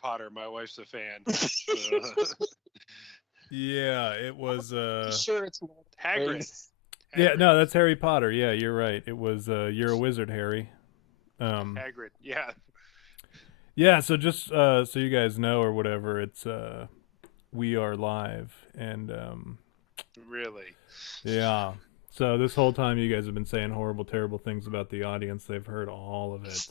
Potter. My wife's a fan. Yeah, it was. I'm sure it's Hagrid. Yeah, no, that's Harry Potter. Yeah, you're right. It was. You're a wizard, Harry. Hagrid. Yeah. Yeah. So just so you guys know or whatever, it's we are live and Really. yeah. So this whole time you guys have been saying horrible, terrible things about the audience. They've heard all of it.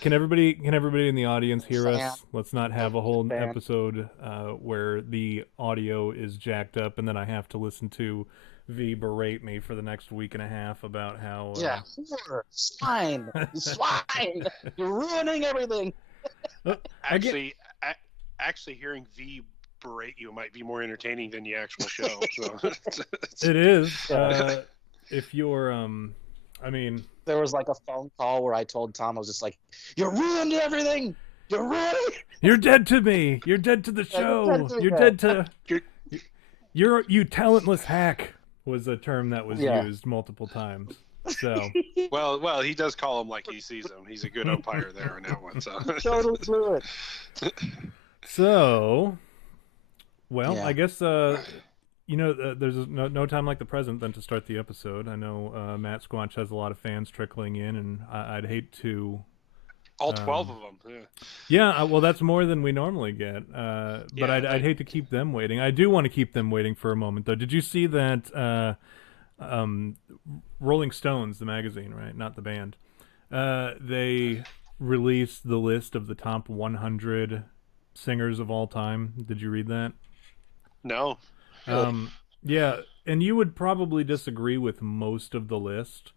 Can everybody in the audience hear us? Let's not have a whole episode where the audio is jacked up and then I have to listen to V berate me for the next week and a half about how swine, you're ruining everything. Actually, hearing V berate you might be more entertaining than the actual show. So. It is. If you're I mean, there was like a phone call where I told Tom, I was just like, "You ruined everything. You're ruining. You're dead to me. You're dead to the show. You're dead to. You talentless hack." Was a term that was used multiple times. So. Well, he does call him like he sees him. He's a good umpire there on that one. So. Totally true. So. Well, I guess. There's no time like the present than to start the episode. I know Mattsquatch has a lot of fans trickling in, and I'd hate to... All 12 of them, yeah. Yeah, well, that's more than we normally get. But I'd hate to keep them waiting. I do want to keep them waiting for a moment, though. Did you see that Rolling Stones, the magazine, right? Not the band. They released the list of the top 100 singers of all time. Did you read that? No. Yeah, and you would probably disagree with most of the list,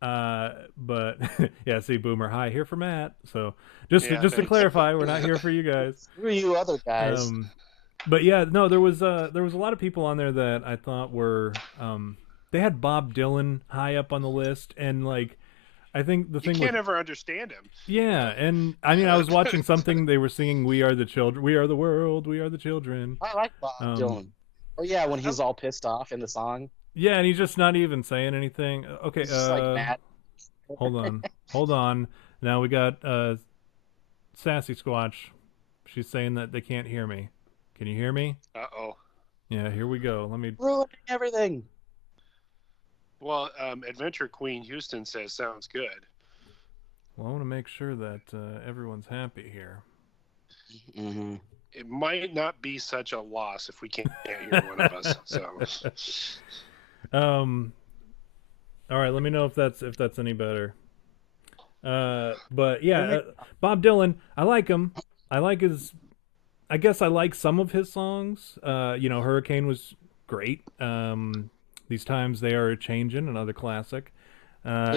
but yeah, see, Boomer, hi, here for Matt. So just to clarify, we're not here for you guys. Who are you other guys? But yeah, no, there was a lot of people on there that I thought were they had Bob Dylan high up on the list, and like I think the thing you can't ever understand him. Yeah, and I mean, I was watching something they were singing "We Are the Children," "We Are the World," "We Are the Children." I like Bob Dylan. Oh yeah, when he's all pissed off in the song. Yeah, and he's just not even saying anything. Okay, like mad. hold on. Now we got Sassy Squatch. She's saying that they can't hear me. Can you hear me? Uh-oh. Yeah, here we go. Let me ruining everything. Well, Adventure Queen Houston says sounds good. Well, I want to make sure that everyone's happy here. Mm-hmm. It might not be such a loss if we can't hear one of us. So, all right. Let me know if that's any better. But yeah, Bob Dylan. I like him. I like his. I guess I like some of his songs. Hurricane was great. These Times They Are Changin', another classic. I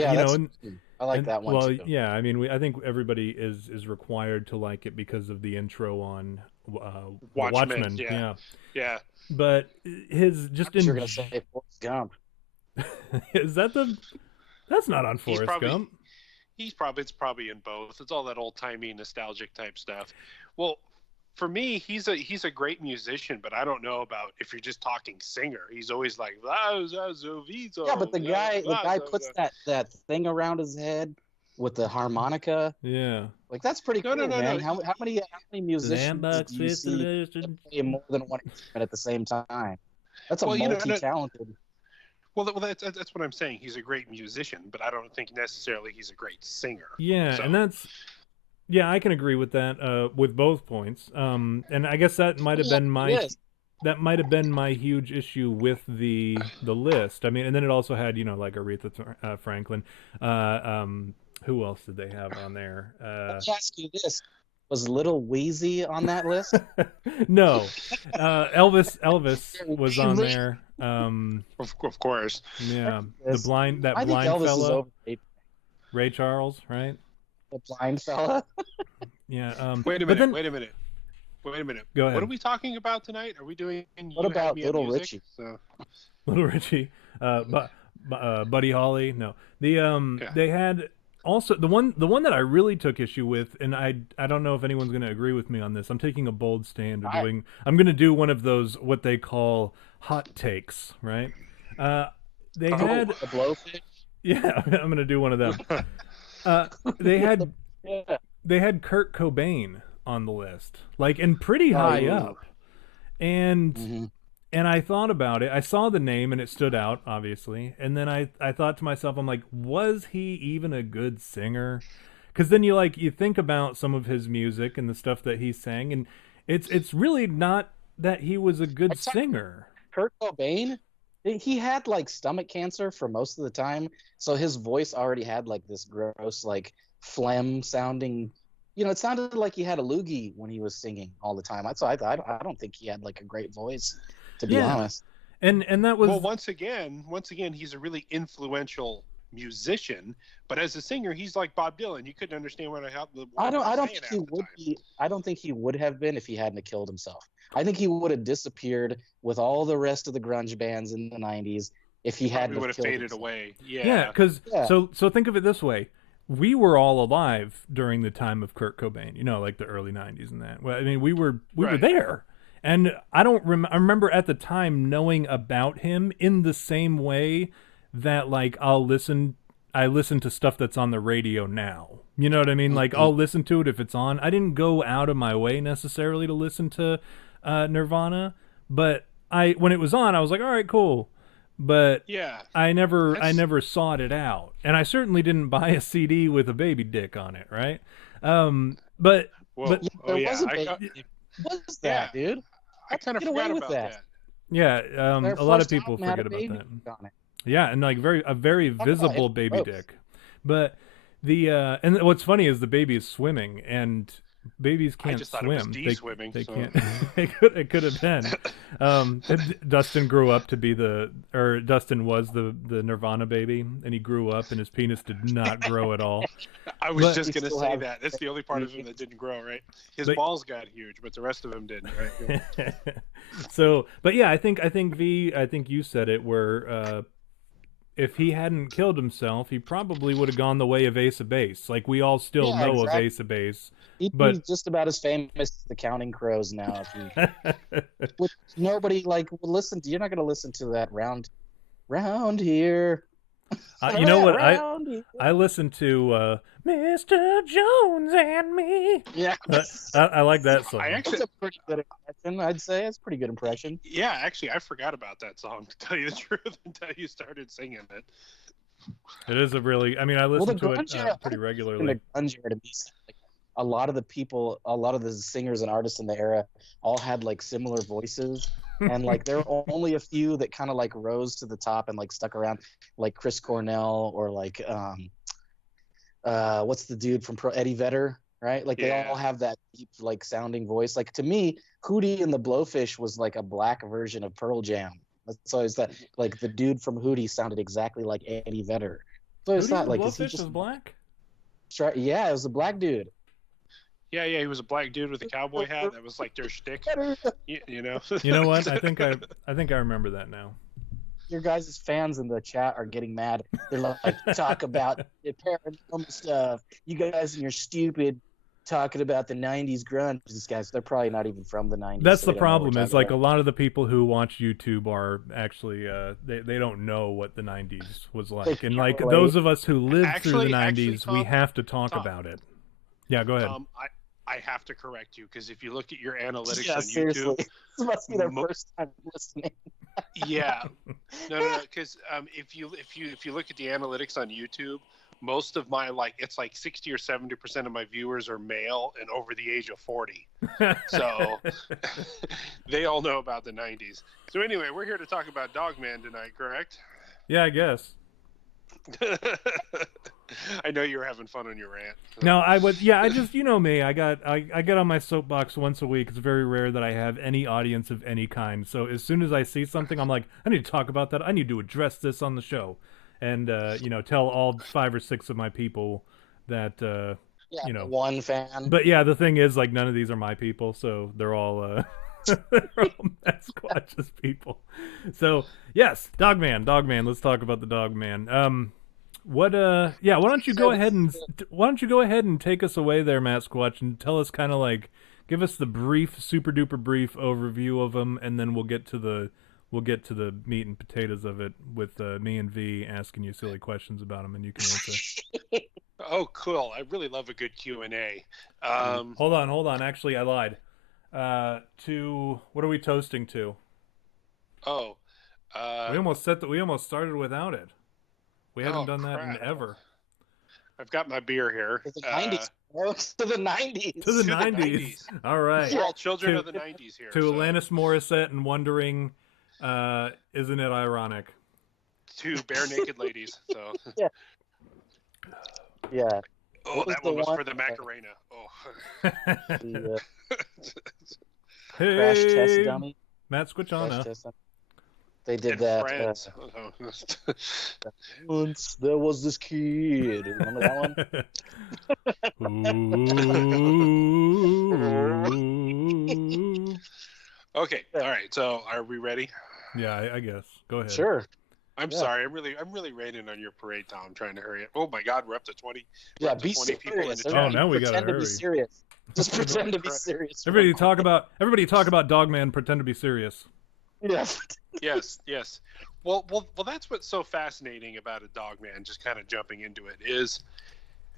like that one. Well, too. Yeah. I mean, I think everybody is required to like it because of the intro on. Watchmen, yeah. But his just you're gonna say Forrest Gump. Is that the? That's not on Forrest Gump. It's probably in both. It's all that old timey nostalgic type stuff. Well, for me, he's a great musician, but I don't know about if you're just talking singer. He's always like, yeah, but the guy puts that thing around his head with the harmonica. Yeah. Like that's pretty cool, man. No. How many musicians do you see play more than one instrument at the same time? That's a multi-talented. Well, that's what I'm saying. He's a great musician, but I don't think necessarily he's a great singer. Yeah, so. And that's I can agree with that with both points. And I guess that might have been my huge issue with the list. I mean, and then it also had like Aretha Franklin. Who else did they have on there? Let me ask you this: was Little Weezy on that list? No, Elvis was on there. Of course. Yeah, the blind fella, Ray Charles, right? The blind fella. Yeah. Wait a minute. Go ahead. What are we talking about tonight? Are we doing? What about Little Richie? So. Little Richie, Buddy Holly. No, they had. Also, the one that I really took issue with, and I don't know if anyone's going to agree with me on this. I'm taking a bold stand. I'm going to do one of those what they call hot takes, right? They had a blowfish. Yeah, I'm going to do one of them. They had Kurt Cobain on the list, like, and pretty high up. And and I thought about it. I saw the name and it stood out, obviously. And then I thought to myself, I'm like, was he even a good singer? Because then you think about some of his music and the stuff that he sang, and it's really not that he was a good singer. Kurt Cobain, he had like stomach cancer for most of the time, so his voice already had like this gross, like phlegm sounding. It sounded like he had a loogie when he was singing all the time. So I don't think he had like a great voice, to be honest. And that was once again, he's a really influential musician, but as a singer, he's like Bob Dylan. You couldn't understand what I don't think he would be. I don't think he would have been if he hadn't killed himself. I think he would have disappeared with all the rest of the grunge bands in the '90s if he hadn't would have faded himself away. Because so think of it this way: we were all alive during the time of Kurt Cobain. Like the early '90s and that. Well, I mean, we were there. And I I remember at the time knowing about him in the same way that like I listen to stuff that's on the radio now. You know what I mean? Like I'll listen to it if it's on. I didn't go out of my way necessarily to listen to Nirvana, but when it was on, I was like, all right, cool. But I never sought it out, and I certainly didn't buy a CD with a baby dick on it, right? But what's that, dude? I kind of forgot about that. Yeah, a lot of people forget about that. Yeah, and like a very visible baby dick. But and what's funny is the baby is swimming, and babies can't swim. They can't. It could have been. Dustin grew up to be Dustin was the Nirvana baby, and he grew up, and his penis did not grow at all. I was just gonna say that. That's the only part of him that didn't grow, right? His balls got huge, but the rest of him didn't, right? So, but yeah, I think you said it where. If he hadn't killed himself, he probably would have gone the way of Ace of Base. Like we all still know of Ace of Base. He's just about as famous as the Counting Crows now. Which nobody will listen to. You're not going to listen to that round here. You know what? I listen to Mr. Jones and Me. Yeah, I like that song. That's a pretty good impression. I'd say it's a pretty good impression. Yeah, actually, I forgot about that song, to tell you the truth, until you started singing it. It is a really. I mean, I listen to it pretty regularly. The grunge era to me, a lot of the singers and artists in the era all had like similar voices. And like there were only a few that kind of like rose to the top and like stuck around, like Chris Cornell or like what's the dude from Eddie Vedder, right? Like they all have that deep like sounding voice. Like to me, Hootie and the Blowfish was like a black version of Pearl Jam. So it's that like the dude from Hootie sounded exactly like Eddie Vedder. So it's not like Blowfish was black. Yeah, it was a black dude. Yeah, he was a black dude with a cowboy hat. That was like their shtick. You know. You know what? I think I remember that now. Your guys' fans in the chat are getting mad. They're like, talk about the paranormal stuff. You guys and your stupid talking about the '90s grunge. These guys, they're probably not even from the '90s. That's the problem. Is like a lot of the people who watch YouTube are actually they don't know what the '90s was like, and like those of us who lived through the '90s, Tom, we have to talk about it. Yeah, go ahead. I have to correct you, because if you look at your analytics on seriously. YouTube, this must be their first time listening. Yeah, no, because if you look at the analytics on YouTube, most of my it's like 60 or 70% of my viewers are male and over the age of 40, so they all know about the '90s. So anyway, we're here to talk about Dogman tonight, correct? Yeah, I guess. I know you were having fun on your rant. No, I would. Yeah, I just, you know me. I get on my soapbox once a week. It's very rare that I have any audience of any kind. So as soon as I see something, I'm like, I need to talk about that. I need to address this on the show, and tell all 5 or 6 of my people that one fan. But yeah, the thing is, like, none of these are my people, so they're all Mattsquatch's people. So yes, Dogman. Let's talk about the Dogman. Why don't you go ahead and take us away there, Mattsquatch, and tell us kind of like, give us the brief, super duper brief overview of him, and then we'll get to the meat and potatoes of it with me and V asking you silly questions about him, and you can answer. Oh, cool. I really love a good Q&A. Hold on. Actually, I lied. What are we toasting to? Oh, We almost started without it. We haven't done that in crap. ever. I've got my beer here. To the 90s, bro. To the 90s. To the the 90s. All right. We're all children of the 90s here. To Alanis Morissette and wondering, isn't it ironic? To bare naked ladies. So. Yeah. Yeah. Oh, that one was for the Macarena. Oh. The Hey, crash test dummy. Mattsquatch. They did And that. Friends. Once there was this kid. Remember that one? Ooh. Okay. All right. So, are we ready? Yeah, I guess. Go ahead. Sure. I'm sorry. I'm really raining on your parade, Tom. I'm trying to hurry up. Oh my God, we're up to 20. Yeah, up to be 20 people in serious. the chat. Oh, now we gotta Pretend to be hurry. serious. Just pretend to be serious. Everybody talk about Dogman. Pretend to be serious. Yes. Yes. Well, that's what's so fascinating about a Dogman. Just kind of jumping into it is,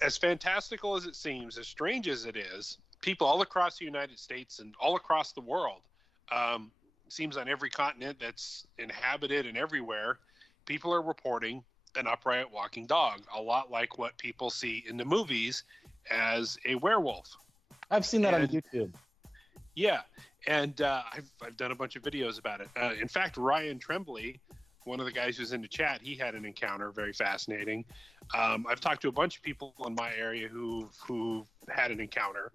as fantastical as it seems, as strange as it is, people all across the United States and all across the world, seems on every continent that's inhabited and everywhere, people are reporting an upright walking dog, a lot like what people see in the movies as a werewolf. I've seen that on YouTube. Yeah, and I've done a bunch of videos about it. In fact, Ryan Tremblay, one of the guys who's in the chat, he had an encounter, very fascinating. I've talked to a bunch of people in my area who had an encounter,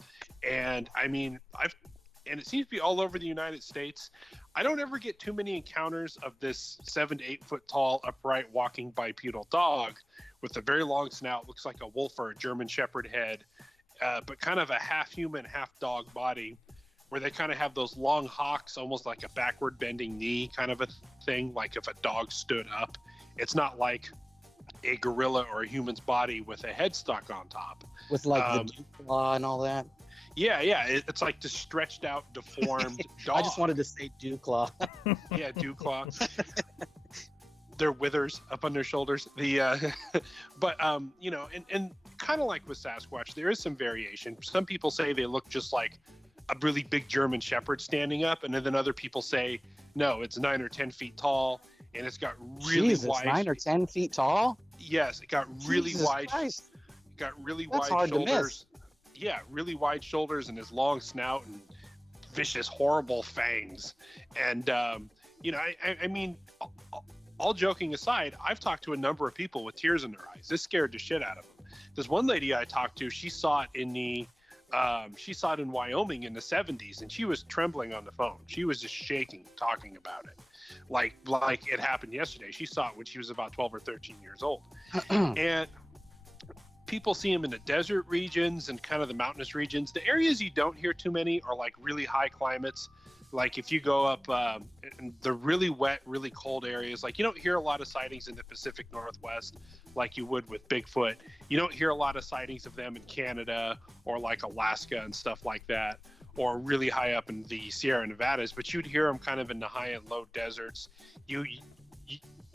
and I mean, and it seems to be all over the United States. I don't ever get too many encounters of this 7 to 8 foot tall, upright walking bipedal dog with a very long snout, looks like a wolf or a German Shepherd head, but kind of a half human, half dog body, where they kind of have those long hocks, almost like a backward bending knee kind of a thing, like if a dog stood up. It's not like a gorilla or a human's body with a headstock on top. With like the dew claw and all that. Yeah. It's like the stretched out, deformed dog. I just wanted to say dew claw. Yeah, dew claw. Their withers up on their shoulders. But you know, and kind of like with Sasquatch, there is some variation. Some people say they look just like a really big German Shepherd standing up, and then other people say no, it's 9 or 10 feet tall, and it's got really wide. It's 9 or 10 feet tall. Yes, it got really wide. Christ. Got really That's wide hard to miss. shoulders. Yeah, really wide shoulders and his long snout and vicious, horrible fangs. And you know, I mean, all joking aside, I've talked to a number of people with tears in their eyes. This scared the shit out of them. There's one lady I talked to. She saw it in Wyoming in the 70s, and she was trembling on the phone. She was just shaking, talking about it, like it happened yesterday. She saw it when she was about 12 or 13 years old. And people see them in the desert regions and kind of the mountainous regions. The areas you don't hear too many are like really high climates. Like if you go up in the really wet, really cold areas, like you don't hear a lot of sightings in the Pacific Northwest like you would with Bigfoot. You don't hear a lot of sightings of them in Canada or like Alaska and stuff like that, or really high up in the Sierra Nevadas, but you'd hear them kind of in the high and low deserts. You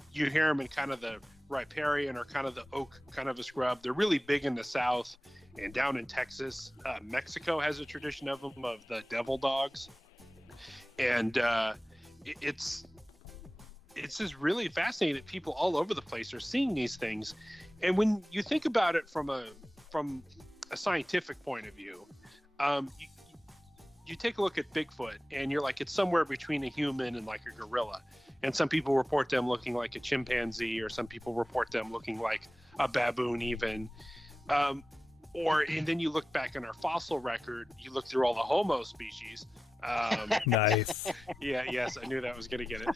hear them in kind of the riparian or kind of the oak kind of a scrub. They're really big in the south and down in Texas. Mexico has a tradition of them, of the devil dogs. And it's just really fascinating that people all over the place are seeing these things. And when you think about it from a scientific point of view, you take a look at Bigfoot and you're like, it's somewhere between a human and like a gorilla. And some people report them looking like a chimpanzee, or some people report them looking like a baboon even. And then you look back in our fossil record, you look through all the Homo species. Nice. Yeah, yes, I knew that was going to get it.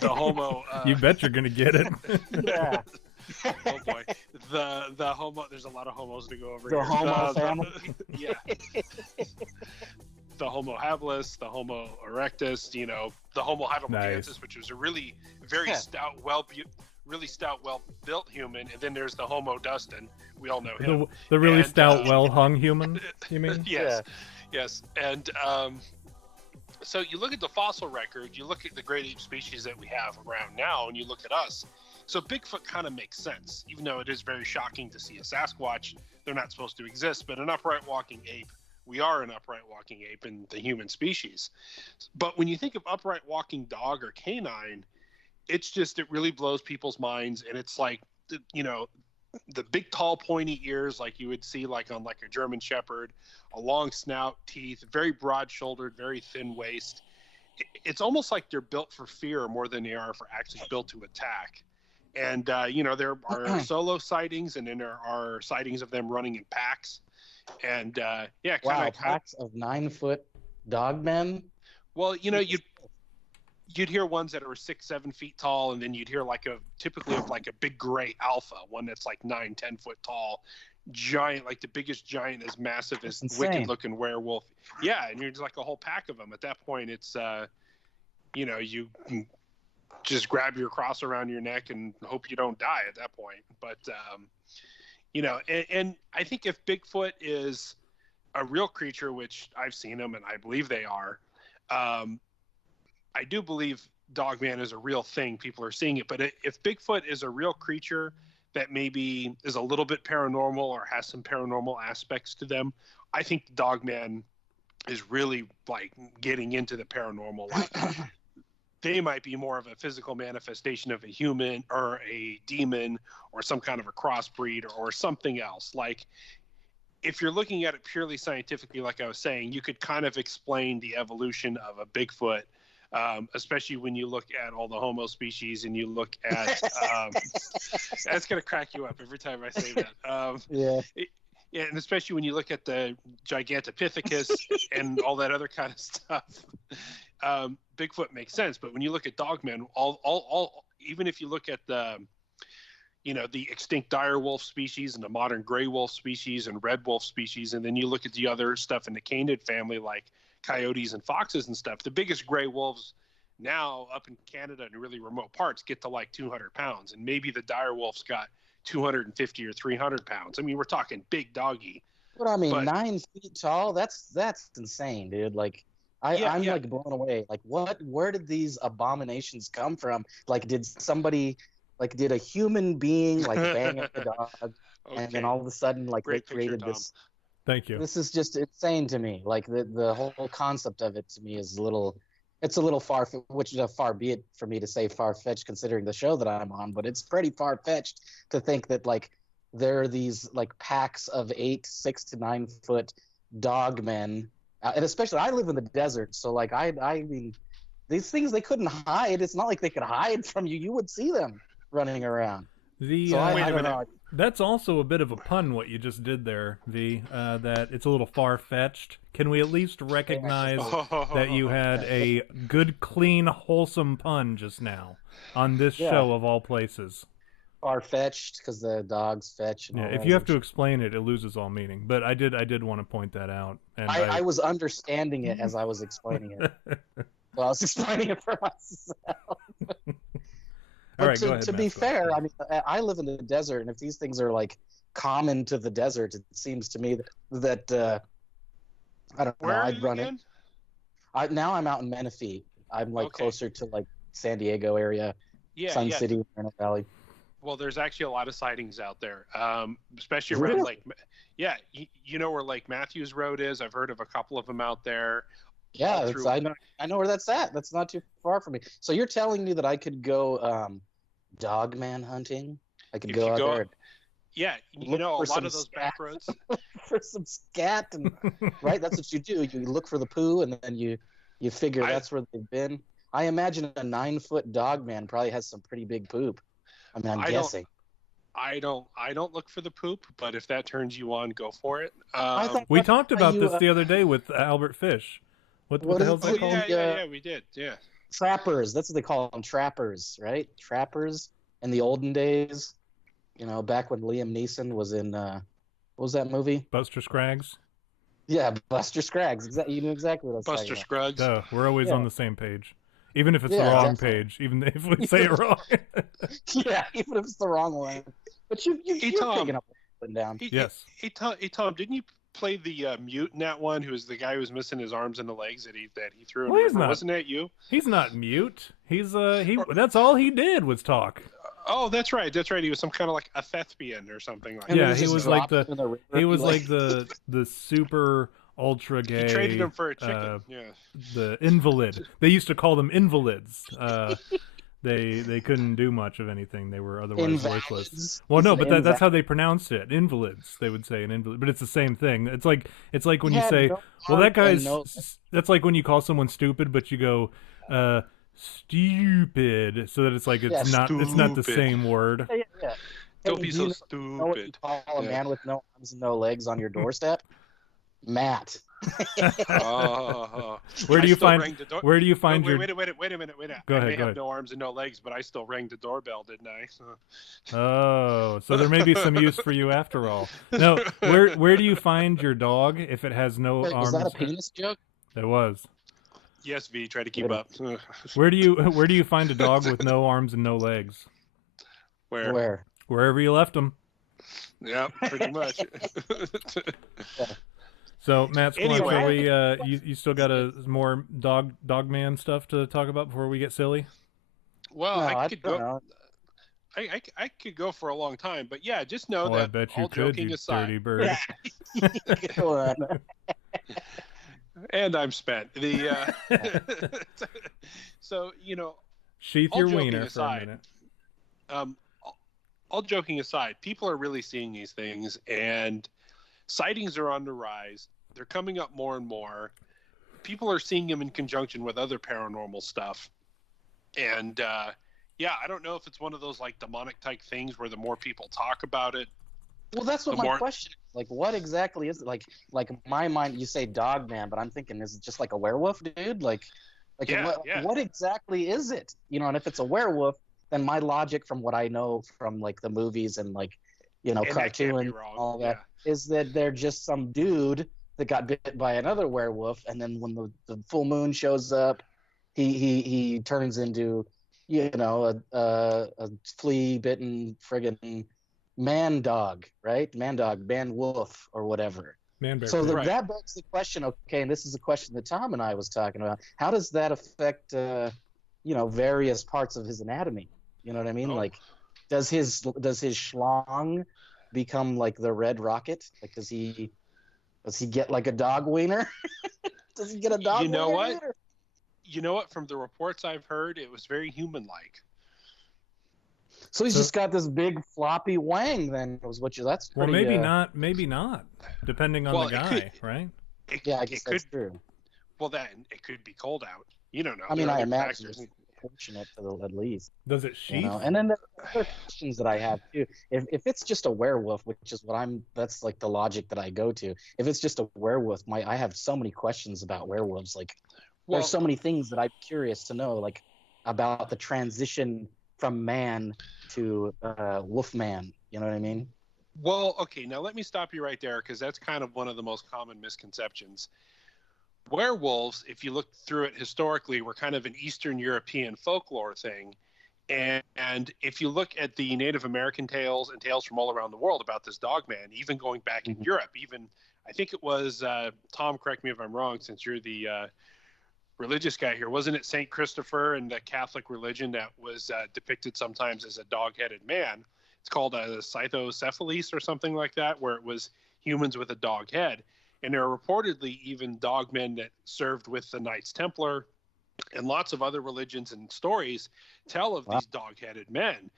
The Homo. You bet you're going to get it. Yeah. Oh boy. The Homo, there's a lot of Homos to go over The here. Homo family. Yeah. The Homo habilis, the Homo erectus, you know, the Homo heidelbergensis, which was a really very stout, well-built human, and then there's the Homo Dustin. We all know him. The really stout, well-hung human, you mean? Yes. Yes. And so you look at the fossil record, you look at the great ape species that we have around now, and you look at us, So Bigfoot kind of makes sense, even though it is very shocking to see a Sasquatch. They're not supposed to exist, but an upright walking ape, we are an upright walking ape in the human species. But when you think of upright walking dog or canine, it's just, it really blows people's minds. And it's like, you know, the big, tall, pointy ears, like you would see like on like a German Shepherd, a long snout, teeth, very broad shouldered, very thin waist. It's almost like they're built for fear more than they are for actually built to attack. And, you know, there are solo sightings, and then there are sightings of them running in packs. And, yeah. Packs of 9-foot dogmen. Well, you know, you'd hear ones that are 6-7 feet tall, and then you'd hear typically of like a big gray alpha, one that's like 9-10 foot tall, giant, like the biggest giant, as massive as wicked looking werewolf. Yeah. And you're just like a whole pack of them. At that point, it's, you know, you just grab your cross around your neck and hope you don't die at that point. But, you know, and I think if Bigfoot is a real creature, which I've seen them and I believe they are, I do believe Dogman is a real thing. People are seeing it. But if Bigfoot is a real creature that maybe is a little bit paranormal or has some paranormal aspects to them, I think the Dogman is really like getting into the paranormal. Like, they might be more of a physical manifestation of a human or a demon or some kind of a crossbreed or something else. Like, if you're looking at it purely scientifically, like I was saying, you could kind of explain the evolution of a Bigfoot, especially when you look at all the Homo species and you look at that's going to crack you up every time I say that. Yeah, and especially when you look at the Gigantopithecus and all that other kind of stuff. Bigfoot makes sense, but when you look at Dogman, all even if you look at the, you know, the extinct dire wolf species and the modern gray wolf species and red wolf species, and then you look at the other stuff in the canid family, like coyotes and foxes and stuff, the biggest gray wolves now up in Canada and really remote parts get to like 200 pounds, and maybe the dire wolf's got 250 or 300 pounds. I mean, we're talking big doggy. But I mean, 9 feet tall, that's insane, dude. Like, I'm like blown away. Like, where did these abominations come from? Like, did a human being like bang at the dog, and then all of a sudden, like, they created this? Thank you. This is just insane to me. Like, the whole concept of it to me is a little far, which is far be it for me to say far-fetched considering the show that I'm on, but it's pretty far-fetched to think that like there are these like packs of 6 to 9 foot dogmen. And especially, I live in the desert, so like I mean, these things, they couldn't hide. It's not like they could hide from you. You would see them running around. I don't know. That's also a bit of a pun, what you just did there, V. That it's a little far-fetched. Can we at least recognize that you had a good, clean, wholesome pun just now on this show of all places? Far-fetched because the dogs fetch. And if you have to explain it, it loses all meaning. But I did want to point that out. And I was understanding it as I was explaining it. So I was explaining it for myself. All right, go ahead, to be fair, I mean, I live in the desert, and if these things are like common to the desert, it seems to me that I don't know. I'd run it. Now I'm out in Menifee. I'm like closer to like San Diego area, Sun City, Moreno Valley. Well, there's actually a lot of sightings out there, especially around Lake. Yeah, you know where Lake Matthews Road is. I've heard of a couple of them out there. Yeah, I know where that's at. That's not too far from me. So you're telling me that I could go dogman hunting? I could go out there. Yeah, you know, a lot of those back roads. For some scat, and right? That's what you do. You look for the poo, and then you figure that's where they've been. I imagine a 9-foot dogman probably has some pretty big poop. I mean, I'm guessing. I don't look for the poop, but if that turns you on, go for it. We talked about this the other day with Albert Fish. What the hell's that called? Yeah, we did. Yeah. Trappers. That's what they call them. Trappers, right? Trappers in the olden days. You know, back when Liam Neeson was in, what was that movie? Buster Scruggs. Yeah, Buster Scruggs. You knew exactly what I was Buster talking Scruggs. about. We're always on the same page. Even if it's the wrong page. Even if we say it wrong. Yeah, even if it's the wrong one. But you're picking up and down. Yes. Hey, Tom, didn't you play the mute in that one, who was the guy who was missing his arms and the legs that he threw in? Well, Wasn't that you? He's not mute. He's that's all he did was talk. Oh, that's right. That's right. He was some kind of like a thespian or something like that. Yeah, he was like the super ultra gay. He traded him for a chicken. Yeah. The invalid. They used to call them invalids. They couldn't do much of anything. They were otherwise worthless. Well, no, but that's how they pronounced it. Invalids. They would say an invalid, but it's the same thing. It's like when you say, well, that guy's. That's like when you call someone stupid, but you go, stupid, so that it's like it's not the same word. Yeah. Don't be so stupid. Know what you call a man with no arms and no legs on your doorstep? Matt. Where do you find your? Wait a minute. Go ahead. I may have no arms and no legs, but I still rang the doorbell, didn't I? Oh, so there may be some use for you after all. No, where do you find your dog if it has no arms? Was that a penis joke? It was. Yes, V. Try to keep up. Where do you find a dog with no arms and no legs? Where? Wherever you left them. Yeah, pretty much. So, Mattsquatch, anyway. You still got more Dogman stuff to talk about before we get silly? Well, no, I could go. I could go for a long time, but yeah, just know that. I bet you all could, joking you aside, dirty bird. And I'm spent. So sheath your wiener for a minute. All joking aside, people are really seeing these things, and sightings are on the rise. They're coming up more and more. People are seeing them in conjunction with other paranormal stuff. And yeah, I don't know if it's one of those like demonic type things where the more people talk about it. Well, that's what my question is. Like, what exactly is it? Like in my mind, you say Dogman, but I'm thinking, is it just like a werewolf, dude? Like what exactly is it? And if it's a werewolf, then my logic from what I know from like the movies and like, cartoon and all that is that they're just some dude that got bit by another werewolf, and then when the full moon shows up, he turns into a flea bitten friggin' man dog, right? Man dog, man wolf, or whatever. Man bear. So that begs the question. Okay, and this is the question that Tom and I was talking about. How does that affect various parts of his anatomy? You know what I mean? Oh. Like, does his schlong become like the Red Rocket? Like, does he get like a dog wiener? Does he get a dog wiener? You know what? From the reports I've heard, it was very human-like. So he's just got this big floppy wang. Then was what you? That's pretty, maybe not. Maybe not. Depending on the guy, right? I guess that's true. Well, then it could be cold out. You don't know. I mean, I imagine it's fortunate at least. Does it sheath? And then there are other questions that I have too. If it's just a werewolf, which is that's like the logic that I go to. If it's just a werewolf, I have so many questions about werewolves. Like, there's so many things that I'm curious to know, like about the transition from man to wolfman. You know what I mean? Well, okay. Now let me stop you right there, because that's kind of one of the most common misconceptions. Werewolves, if you look through it historically, were kind of an Eastern European folklore thing. And if you look at the Native American tales and tales from all around the world about this Dogman, even going back in Europe, even I think it was, Tom, correct me if I'm wrong, since you're the religious guy here, wasn't it St. Christopher and the Catholic religion that was depicted sometimes as a dog-headed man? It's called a scythocephalus or something like that, where it was humans with a dog head. And there are reportedly even dogmen that served with the Knights Templar, and lots of other religions and stories tell of these dog-headed men.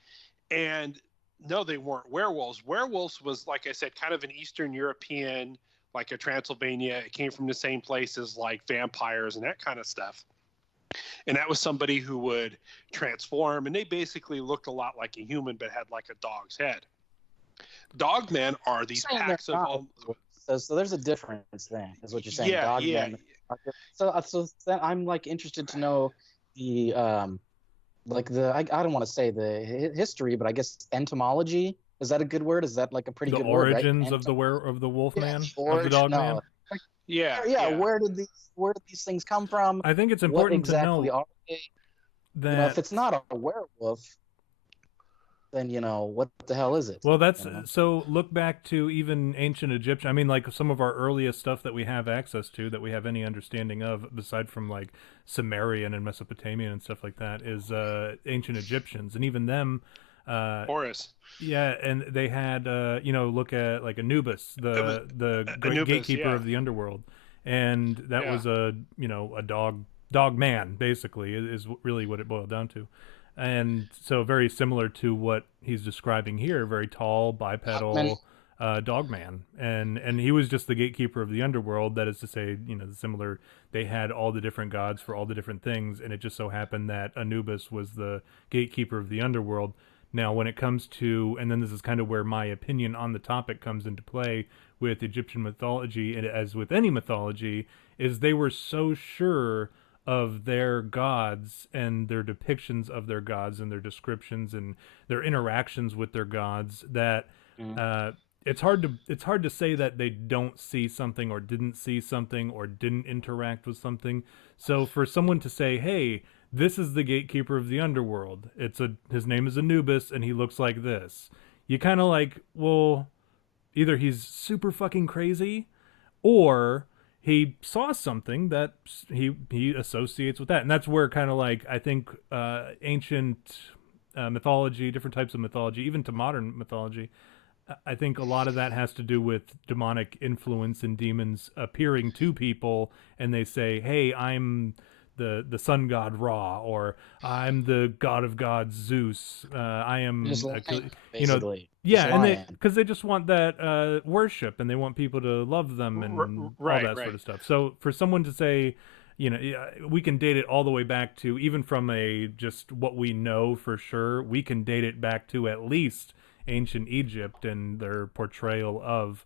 And no, they weren't werewolves. Werewolves was, like I said, kind of an Eastern European, like a Transylvania. It came from the same places like vampires and that kind of stuff. And that was somebody who would transform, and they basically looked a lot like a human but had like a dog's head. Dogmen are these packs of... So there's a difference then, is what you're saying. Yeah. So then I'm like interested to know the I don't want to say the history, but I guess entomology. Is that a good word? Is that like a pretty good word? The origins of the Wolfman, of the Dogman. No. Yeah. Where did these things come from? I think it's important to know that if it's not a werewolf, then what the hell is it? Well, that's so look back to even ancient Egyptian. I mean, like some of our earliest stuff that we have access to, that we have any understanding of, aside from like Sumerian and Mesopotamian and stuff like that, is ancient Egyptians, and even them, Horus. Yeah, and they had look at like Anubis, the great Anubis, gatekeeper yeah. of the underworld, and that Yeah. was a dog man basically is really what it boiled down to, and so very similar to what he's describing here, very tall bipedal dog man, and he was just the gatekeeper of the underworld. That is to say, similar. They had all the different gods for all the different things, and it just so happened that Anubis was the gatekeeper of the underworld. Now, when it comes to, and then this is kind of where my opinion on the topic comes into play with Egyptian mythology, and as with any mythology, is they were so sure of their gods and their depictions of their gods and their descriptions and their interactions with their gods that it's hard to say that they don't see something or didn't see something or didn't interact with something. So for someone to say, "Hey, this is the gatekeeper of the underworld. His name is Anubis and he looks like this." You kind of like, well, either he's super fucking crazy or he saw something that he associates with that. And that's where kind of like I think ancient mythology, different types of mythology, even to modern mythology, I think a lot of that has to do with demonic influence and demons appearing to people, and they say, "Hey, I'm the sun god Ra," or "I'm the god of gods Zeus." I am, basically. Yeah, and because they just want that worship, and they want people to love them and all that sort of stuff. So for someone to say, we can date it all the way back to, even from just what we know for sure, we can date it back to at least ancient Egypt and their portrayal of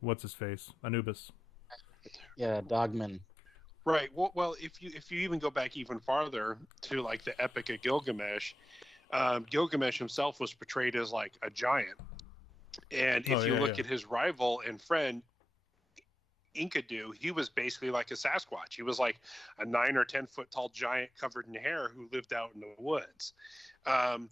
what's his face, Anubis. Yeah, Dogman. Right. Well, if you even go back even farther to like the Epic of Gilgamesh, Gilgamesh himself was portrayed as like a giant, and if you look at his rival and friend Enkidu, he was basically like a Sasquatch. He was like a 9 or 10 foot tall giant covered in hair who lived out in the woods. And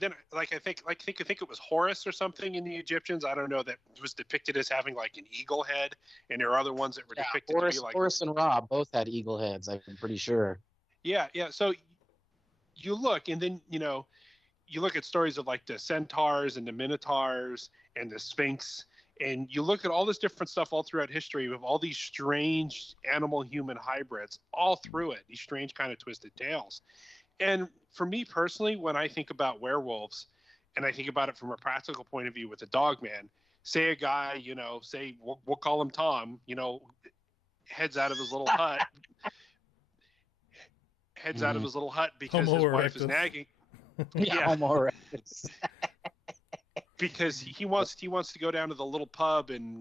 then I think it was Horus or something in the Egyptians. I don't know, that was depicted as having like an eagle head, and there are other ones that were depicted to be like Horus and Ra both had eagle heads. I'm pretty sure. Yeah. So you look, and then you look at stories of like the centaurs and the minotaurs and the Sphinx, and you look at all this different stuff all throughout history with all these strange animal-human hybrids all through it. These strange kind of twisted tales. And for me personally, when I think about werewolves, and I think about it from a practical point of view with the Dogman, say a guy, say we'll call him Tom, heads out of his little hut, out of his little hut because his wife is nagging. Yeah, Homo erectus. Because he wants to go down to the little pub in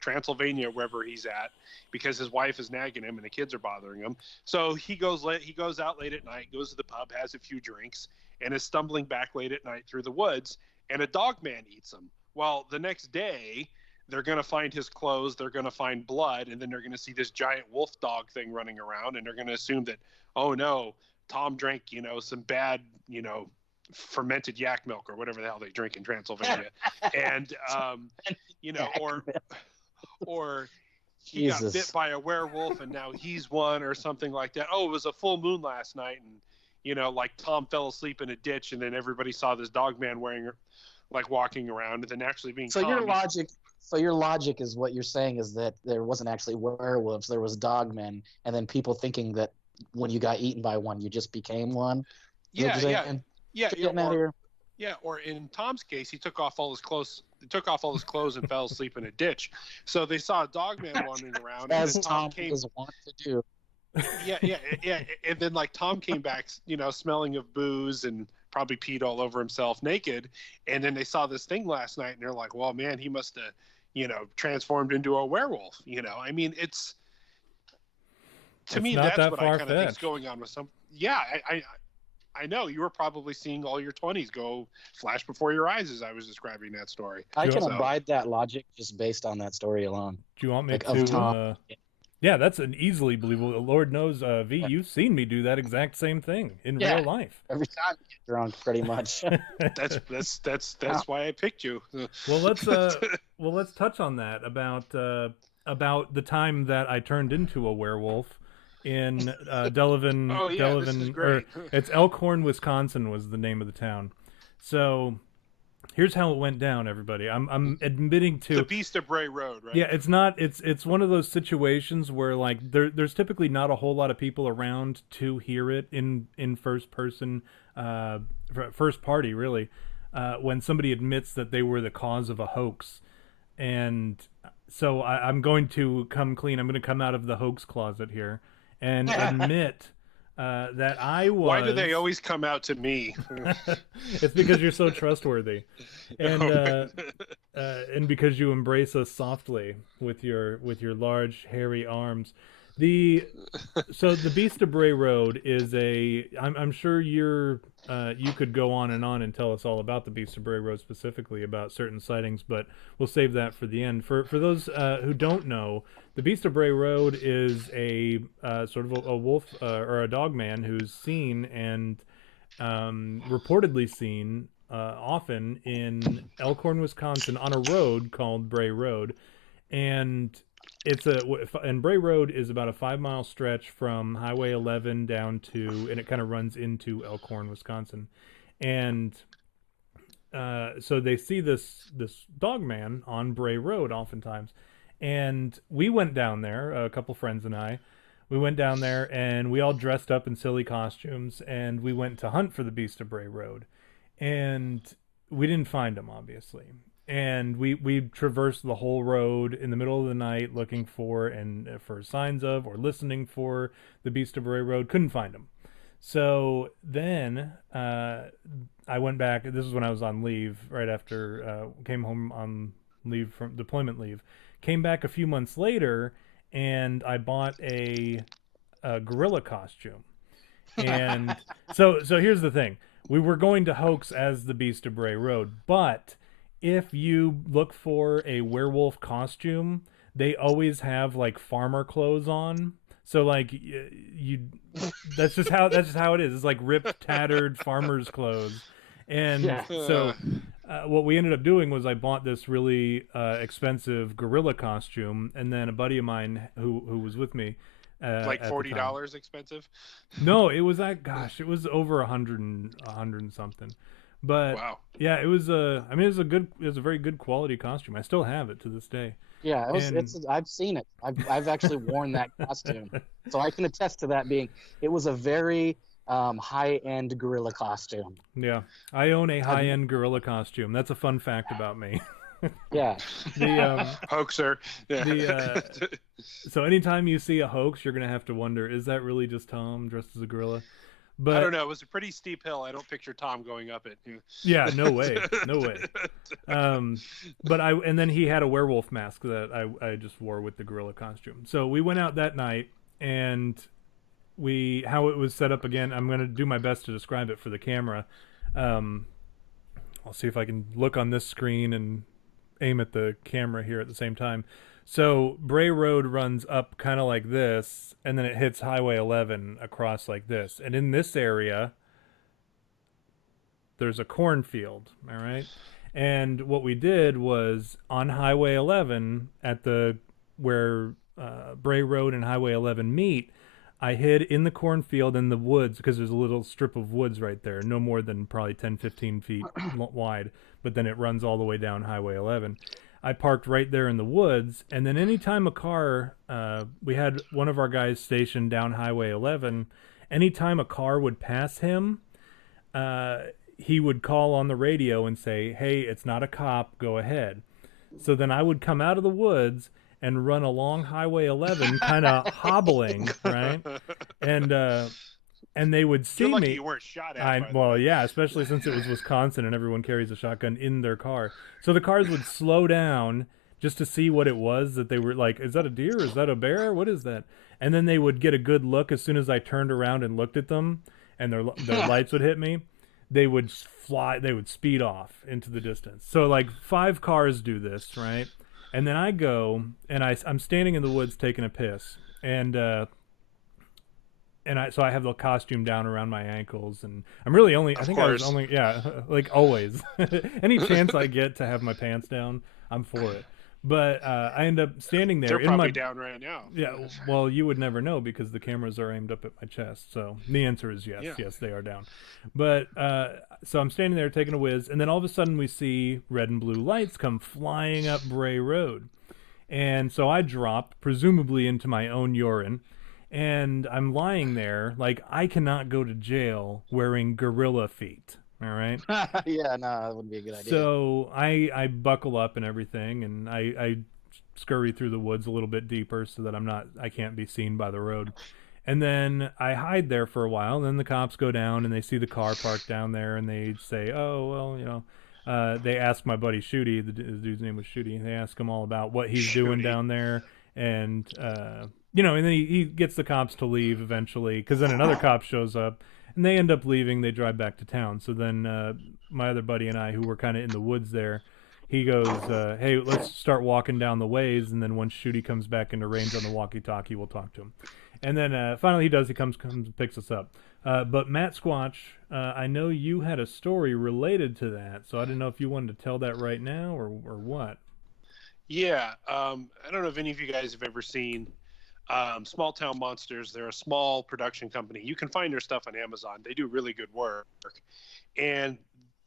Transylvania, wherever he's at, because his wife is nagging him and the kids are bothering him. So he goes out late at night, goes to the pub, has a few drinks, and is stumbling back late at night through the woods, and a Dogman eats him. Well, the next day they're going to find his clothes, they're going to find blood, and then they're going to see this giant wolf dog thing running around, and they're going to assume that, oh no, Tom drank some bad fermented yak milk or whatever the hell they drink in Transylvania, and or he got bit by a werewolf and now he's one, or something like that. Oh, it was a full moon last night, and like Tom fell asleep in a ditch, and then everybody saw this Dogman walking around, and then actually being so Tom. your logic is, what you're saying is that there wasn't actually werewolves, there was Dogmen, and then people thinking that when you got eaten by one, you just became one. Or in Tom's case, he took off all his clothes and fell asleep in a ditch. So they saw a Dogman wandering around, as Tom is wont to do. Yeah. And then like Tom came back, smelling of booze and probably peed all over himself naked. And then they saw this thing last night, and they're like, "Well, man, he must have, transformed into a werewolf." I mean, it's to me that's what I kind of think's going on with some. Yeah, I know you were probably seeing all your 20s go flash before your eyes as I was describing that story. I can abide that logic just based on that story alone. Do you want me to? Yeah, that's an easily believable. Lord knows, V, you've seen me do that exact same thing in real life. Every time you get drunk, pretty much. That's why I picked you. Well, let's touch on that about the time that I turned into a werewolf. in Delavan. Oh yeah, this is great. It's Elkhorn, Wisconsin was the name of the town. So here's how it went down, everybody. I'm admitting to the Beast of Bray Road, right? Yeah, it's not. It's one of those situations where like there's typically not a whole lot of people around to hear it in first person, first party really, when somebody admits that they were the cause of a hoax, and so I'm going to come clean. I'm going to come out of the hoax closet here and admit that I was. Why do they always come out to me? It's because you're so trustworthy, and because you embrace us softly with your large hairy arms. So the Beast of Bray Road is I'm sure you could go on and tell us all about the Beast of Bray Road, specifically about certain sightings, but we'll save that for the end. For those who don't know, the Beast of Bray Road is a sort of a wolf or a dog man who's seen and reportedly seen often in Elkhorn, Wisconsin, on a road called Bray Road, and Bray Road is about a 5-mile stretch from Highway 11 down to, and it kind of runs into Elkhorn, Wisconsin, and so they see this dog man on Bray Road oftentimes, and we went down there, a couple friends and I. We went down there and we all dressed up in silly costumes, and we went to hunt for the Beast of Bray Road, and we didn't find him, obviously. And we traversed the whole road in the middle of the night looking for signs of or listening for the Beast of Bray Road. Couldn't find him. So then I went back. This is when I was on leave, right after came home on leave from deployment leave. Came back a few months later, and I bought a gorilla costume. And so here's the thing. We were going to hoax as the Beast of Bray Road, but if you look for a werewolf costume, they always have like farmer clothes on. So like that's just how it is. It's like ripped, tattered farmer's clothes. And so what we ended up doing was I bought this really expensive gorilla costume, and then a buddy of mine who was with me. Like $40 expensive? No, it was it was over 100 and something. But wow. Yeah, it was a very good quality costume. I still have it to this day. Yeah, I've seen it. I've actually worn that costume, so I can attest to that. It was a very high-end gorilla costume. Yeah, I own a high-end gorilla costume. That's a fun fact about me. Yeah. The hoaxer. Yeah. So anytime you see a hoax, you're gonna have to wonder: is that really just Tom dressed as a gorilla? But I don't know. It was a pretty steep hill. I don't picture Tom going up it. Yeah, no way. But and then he had a werewolf mask that I just wore with the gorilla costume. So we went out that night, and how it was set up again. I'm gonna do my best to describe it for the camera. I'll see if I can look on this screen and aim at the camera here at the same time. So Bray Road runs up kind of like this, and then it hits Highway 11 across like this. And in this area, there's a cornfield, all right? And what we did was on Highway 11, where Bray Road and Highway 11 meet, I hid in the cornfield in the woods, because there's a little strip of woods right there, no more than probably 10, 15 feet wide, but then it runs all the way down Highway 11. I parked right there in the woods, and then anytime a car, we had one of our guys stationed down Highway 11, anytime a car would pass him, he would call on the radio and say, "Hey, it's not a cop, go ahead." So then I would come out of the woods and run along Highway 11, kind of hobbling, right? And they would see You're lucky me. You weren't shot at. Yeah, especially since it was Wisconsin and everyone carries a shotgun in their car. So the cars would slow down just to see what it was that they were like. Is that a deer? Is that a bear? What is that? And then they would get a good look as soon as I turned around and looked at them, and their lights would hit me. They would fly. They would speed off into the distance. So like 5 cars do this, right? And then I go and I'm standing in the woods taking a piss, and so I have the costume down around my ankles, and I'm really only, I think I was only, yeah, like always, any chance I get to have my pants down, I'm for it. But I end up standing there. They're in probably my down right now. Yeah, well, you would never know because the cameras are aimed up at my chest. So the answer is yes. Yeah. Yes, they are down. But so I'm standing there taking a whiz, and then all of a sudden we see red and blue lights come flying up Bray Road. And so I drop, presumably into my own urine, and I'm lying there like I cannot go to jail wearing gorilla feet. All right. Yeah, no, that wouldn't be a good idea. So I buckle up and everything, and I scurry through the woods a little bit deeper so that I can't be seen by the road. And then I hide there for a while. And then the cops go down and they see the car parked down there, and they say, "Oh, well, they ask my buddy Shooty, the dude's name was Shooty. They ask him all about what he's doing down there, and and then he gets the cops to leave eventually, because then another cop shows up, and they end up leaving. They drive back to town. So then my other buddy and I, who were kind of in the woods there, he goes, "Hey, let's start walking down the ways, and then once Shooty comes back into range on the walkie-talkie, we'll talk to him." And then finally he does. He comes and picks us up. But Mattsquatch, I know you had a story related to that, so I didn't know if you wanted to tell that right now or what. Yeah, I don't know if any of you guys have ever seen Small Town Monsters. They're a small production company. You can find their stuff on Amazon. They do really good work. And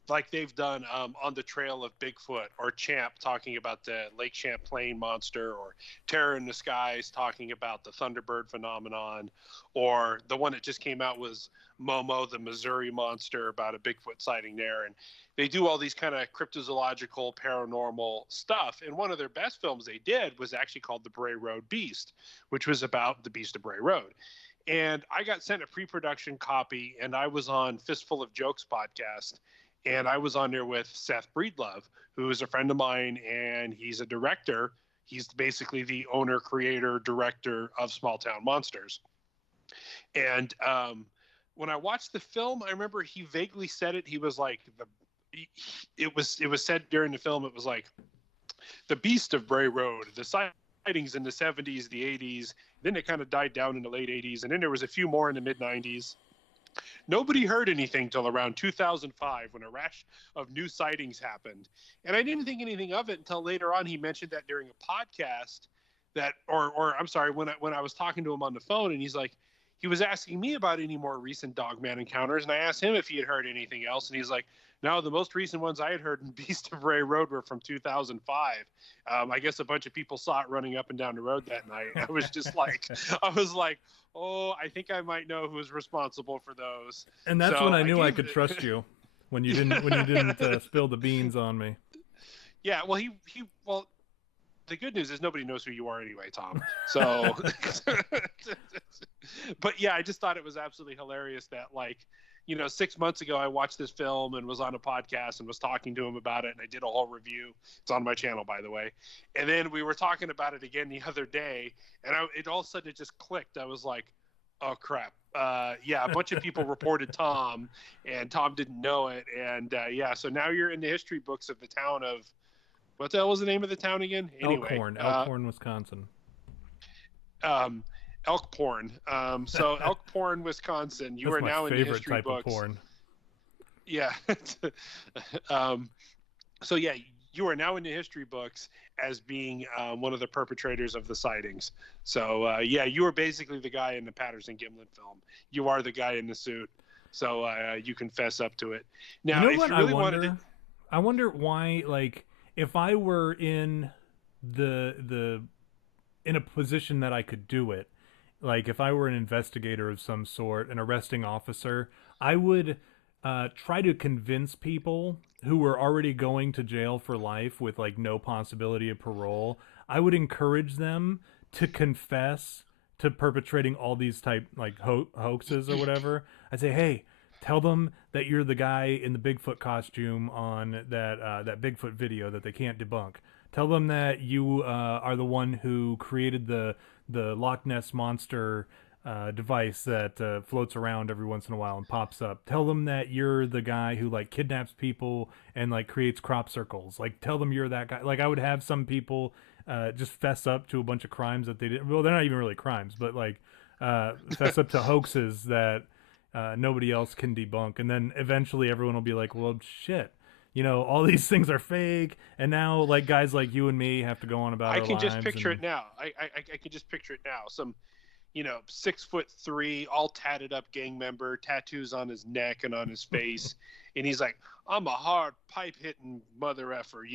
like they've done On the Trail of Bigfoot, or Champ talking about the Lake Champlain monster, or Terror in the Skies talking about the Thunderbird phenomenon, or the one that just came out was Momo, the Missouri monster, about a Bigfoot sighting there. And they do all these kind of cryptozoological, paranormal stuff. And one of their best films they did was actually called The Bray Road Beast, which was about the Beast of Bray Road. And I got sent a pre-production copy, and I was on Fistful of Jokes podcast. And I was on there with Seth Breedlove, who is a friend of mine, and he's a director. He's basically the owner, creator, director of Small Town Monsters. And when I watched the film, I remember he vaguely said it. He was like, it was said during the film, it was like, the Beast of Bray Road, the sightings in the 70s, the 80s. Then it kind of died down in the late 80s. And then there was a few more in the mid 90s. Nobody heard anything till around 2005 when a rash of new sightings happened. And I didn't think anything of it until later on. He mentioned that during a podcast that, or I'm sorry, when I was talking to him on the phone, and he's like, he was asking me about any more recent Dogman encounters. And I asked him if he had heard anything else. And he's like, no, the most recent ones I had heard in Beast of Bray Road were from 2005. I guess a bunch of people saw it running up and down the road that night. I was just like, oh, I think I might know who's responsible for those. And that's when I knew I could trust you, when you didn't spill the beans on me. Yeah, well, well, the good news is nobody knows who you are anyway, Tom. So, but yeah, I just thought it was absolutely hilarious that, like, 6 months ago, I watched this film and was on a podcast and was talking to him about it, and I did a whole review. It's on my channel, by the way. And then we were talking about it again the other day, and it all of a sudden it just clicked. I was like, oh, crap. Yeah, a bunch of people reported Tom, and Tom didn't know it. And yeah, so now you're in the history books of the town of, what the hell was the name of the town again? Anyway, Elkhorn, Wisconsin. Elkhorn. So Elkhorn, Wisconsin. You are now in the history books. Of porn. Yeah. So yeah, you are now in the history books as being one of the perpetrators of the sightings. So yeah, you are basically the guy in the Patterson-Gimlin film. You are the guy in the suit. So you can fess up to it. Now, if you really wanted to, I wonder why. Like, if I were in in a position that I could do it. Like, if I were an investigator of some sort, an arresting officer, I would try to convince people who were already going to jail for life with, like, no possibility of parole. I would encourage them to confess to perpetrating all these type, like, hoaxes or whatever. I'd say, hey, tell them that you're the guy in the Bigfoot costume on that Bigfoot video that they can't debunk. Tell them that you are the one who created the Loch Ness Monster device that floats around every once in a while and pops up. Tell them that you're the guy who, like, kidnaps people and, like, creates crop circles. Like, tell them you're that guy. Like, I would have some people just fess up to a bunch of crimes that they did. Well, they're not even really crimes, but, like, fess up to hoaxes that nobody else can debunk. And then eventually everyone will be like, well, shit. all these things are fake, and now like guys like you and me have to go on about I our can lives. just picture it now. I can just picture it now. Some 6'3", all tatted up gang member, tattoos on his neck and on his face, and he's like, "I'm a hard pipe hitting mother effer.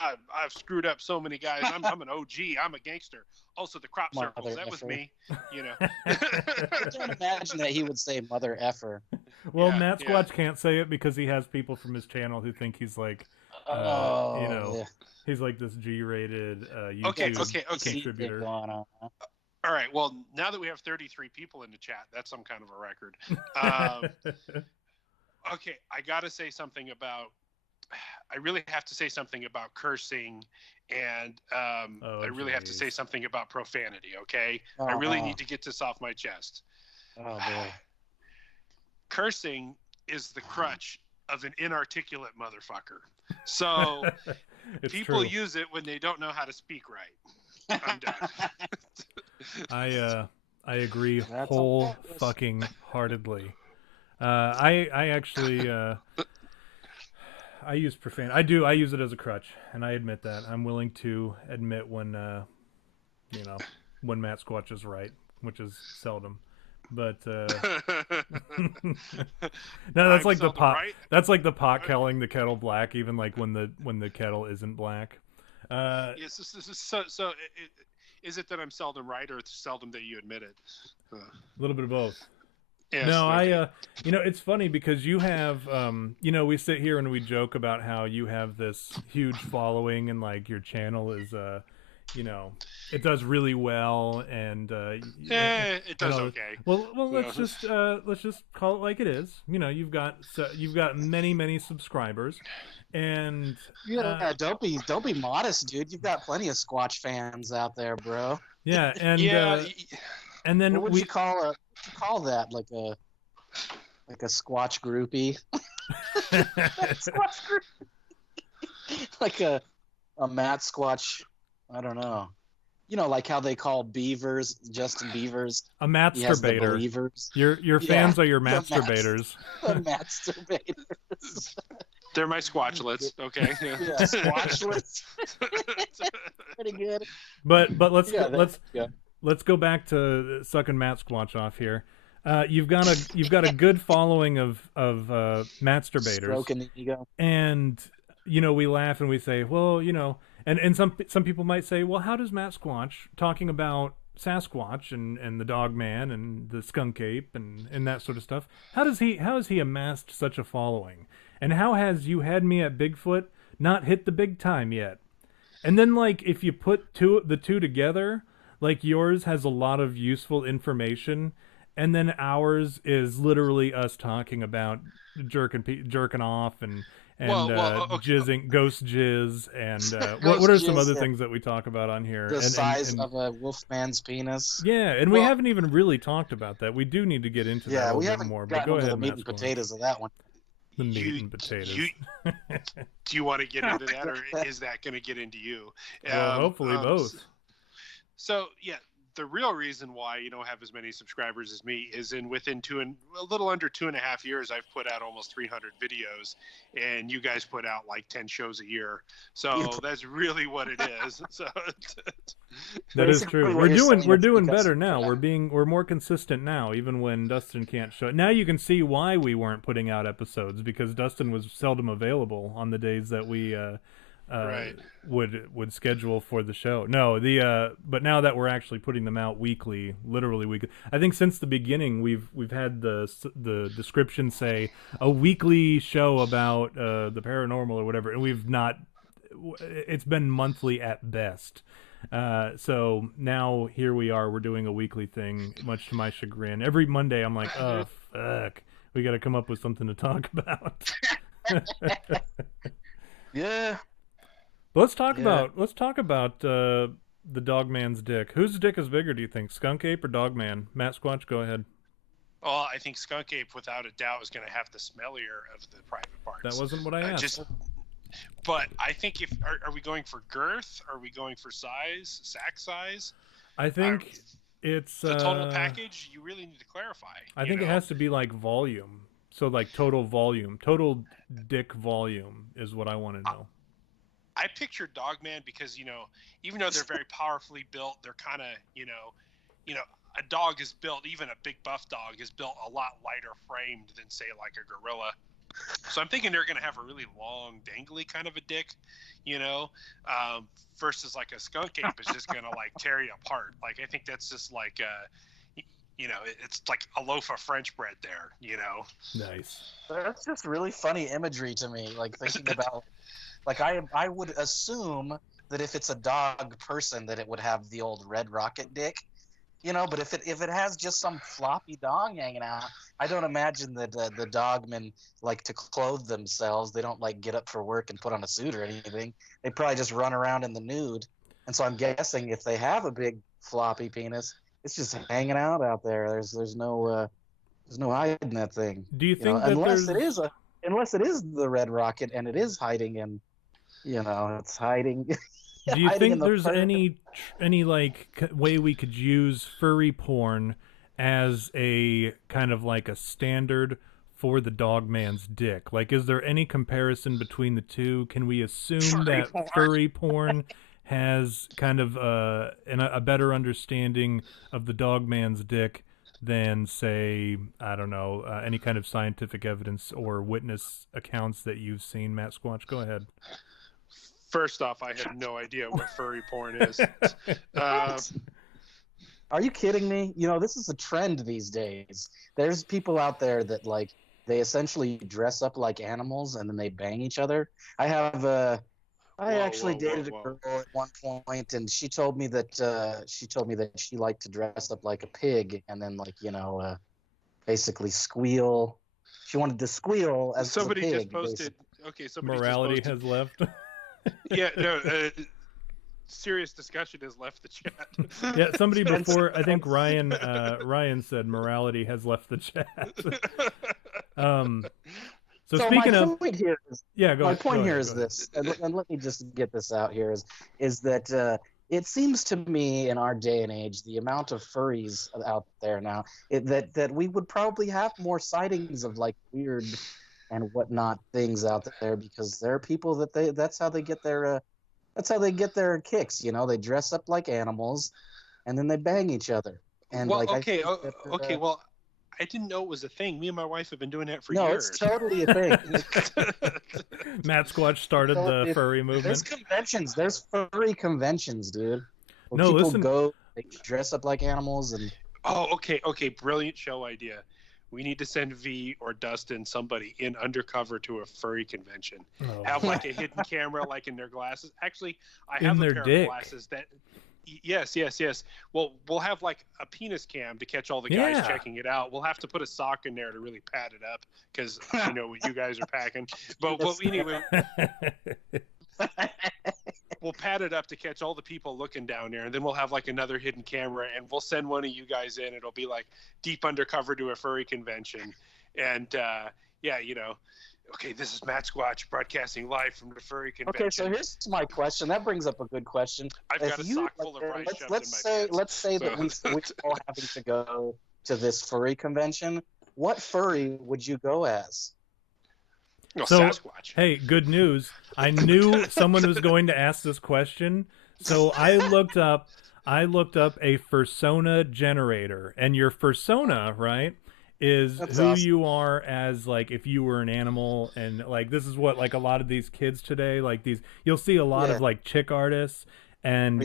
I've screwed up so many guys. I'm an OG. I'm a gangster. Also the crop circles. That was me. I can't imagine that he would say mother effer. Well, Mattsquatch can't say it because he has people from his channel who think he's like, he's like this G-rated YouTube contributor. All right. Well, now that we have 33 people in the chat, that's some kind of a record. Okay, I got to say something about. I really have to say something about cursing, and I really have to say something about profanity. Okay, I really need to get this off my chest. Oh boy. Cursing is the crutch of an inarticulate motherfucker. So people use it when they don't know how to speak right. I'm done. I agree whole fucking heartedly. I actually I use profanity. I use it as a crutch, and I admit that. I'm willing to admit when when Mattsquatch is right, which is seldom. But no, that's like the pot. Right? That's like the pot calling the kettle black, even like when the kettle isn't black. Yes. So is it that I'm seldom right, or it's seldom that you admit it? A little bit of both. Yes, no, okay. It's funny because you have, we sit here and we joke about how you have this huge following and like your channel is, it does really well and it does okay. Well, let's just call it like it is. You've got many subscribers, and don't be modest, dude. You've got plenty of Squatch fans out there, bro. Yeah, and and then what would you call that? Like a Squatch groupie? Squatch groupie. Like a Mattsquatch. I don't know. Like how they call beavers, Justin Beavers. A masturbator. Your fans are your masturbators. The masturbators. They're my squatchlets, okay? Yeah, squatchlets. Pretty good. But let's go back to sucking Mattsquatch off here. You've got a good following of masturbators. Stroking the ego. And we laugh and we say, well, and some people might say, well, how does Mattsquatch talking about Sasquatch and the Dogman and the skunk ape and that sort of stuff, how has he amassed such a following? And how has You Had Me at Bigfoot not hit the big time yet? And then like if you put the two together, like yours has a lot of useful information, and then ours is literally us talking about jerking off and jizzing, ghost jizz, and what are some other things that we talk about on here? The size of a wolfman's penis. Yeah, and we haven't even really talked about that. We do need to get into that a little bit more. But go ahead, the meat and potatoes of that one. The meat and potatoes. Do you want to get into that, or is that going to get into you? Well, hopefully both. So yeah, the real reason why you don't have as many subscribers as me is within a little under 2.5 years, I've put out almost 300 videos, and you guys put out like 10 shows a year. So that's really what it is. So that is true. We're doing better now. We're more consistent now, even when Dustin can't show. Now you can see why we weren't putting out episodes, because Dustin was seldom available on the days that we would schedule for the show. No, but now that we're actually putting them out weekly, literally weekly. I think since the beginning we've had the description say a weekly show about the paranormal or whatever, and we've not. It's been monthly at best. So now here we are. We're doing a weekly thing, much to my chagrin. Every Monday I'm like, oh fuck, we got to come up with something to talk about. Yeah. Let's talk about the Dogman's dick. Whose dick is bigger, do you think? Skunk Ape or Dogman? Mattsquatch, go ahead. Well, I think Skunk Ape, without a doubt, is going to have the smellier of the private parts. That wasn't what I asked. But I think are we going for girth? Are we going for size, sack size? I think it's the total package. You really need to clarify. I think it has to be like volume. So like total volume, total dick volume is what I want to know. I picture Dogman because, even though they're very powerfully built, they're kind of, a dog is built, even a big buff dog is built a lot lighter framed than, say, like a gorilla. So I'm thinking they're going to have a really long, dangly kind of a dick, versus like a skunk ape is just going to like tear you apart. Like, I think that's just like, it's like a loaf of French bread there, Nice. That's just really funny imagery to me. Like thinking about, like I would assume that if it's a dog person, that it would have the old red rocket dick, But if it has just some floppy dong hanging out, I don't imagine that the dogmen like to clothe themselves. They don't like get up for work and put on a suit or anything. They probably just run around in the nude. And so I'm guessing if they have a big floppy penis, it's just hanging out there. There's no hiding that thing. Do you think that unless it is the red rocket and it is hiding in, it's hiding. Do you think there's any like way we could use furry porn as a kind of like a standard for the dogman's dick? Like, is there any comparison between the two? Can we assume that furry porn has kind of a better understanding of the dogman's dick than, say, I don't know, any kind of scientific evidence or witness accounts that you've seen? Mattsquatch, go ahead. First off, I have no idea what furry porn is. Are you kidding me? This is a trend these days. There's people out there that like they essentially dress up like animals and then they bang each other. I actually dated a girl at one point, and she told me that she liked to dress up like a pig and then basically squeal. She wanted to squeal as somebody a pig. Just posted. Okay, somebody morality just posted, has left. Yeah, no. Serious discussion has left the chat. Yeah, somebody before, I think Ryan said morality has left the chat. So speaking my of, point here is, yeah, go. My ahead, point go here ahead, is this, and let me just get this out here: is that it seems to me in our day and age, the amount of furries out there now, that we would probably have more sightings of like weird and whatnot things out there, because there are people that's how they get their kicks. They dress up like animals, and then they bang each other. And well, like, okay, well, I didn't know it was a thing. Me and my wife have been doing that for years. No, it's totally a thing. Mattsquatch started the furry movement. There's conventions. There's furry conventions, dude. Where no, people listen. Go, they dress up like animals and. Oh, okay. Brilliant show idea. We need to send V or Dustin, somebody in undercover to a furry convention. Oh. Have like a hidden camera, like in their glasses. Actually, I have in a their pair dick. of glasses that. Yes. Well, we'll have like a penis cam to catch all the guys checking it out. We'll have to put a sock in there to really pad it up, because I know what you guys are packing. But anyway, we'll pad it up to catch all the people looking down there, and then we'll have like another hidden camera, and we'll send one of you guys in. It'll be like deep undercover to a furry convention, and okay, this is Mattsquatch broadcasting live from the furry convention. Okay, so here's my question. That brings up a good question. I've got a sock full of rice shoved in my pants. Let's say that we're all having to go to this furry convention. What furry would you go as? No, so, Sasquatch. Hey, good news. I knew someone was going to ask this question, so I looked up a persona generator, and your persona, right, is That's who awesome. you are as, like, if you were an animal. And like, this is what, like, a lot of these kids today, like, these, you'll see a lot of like chick artists and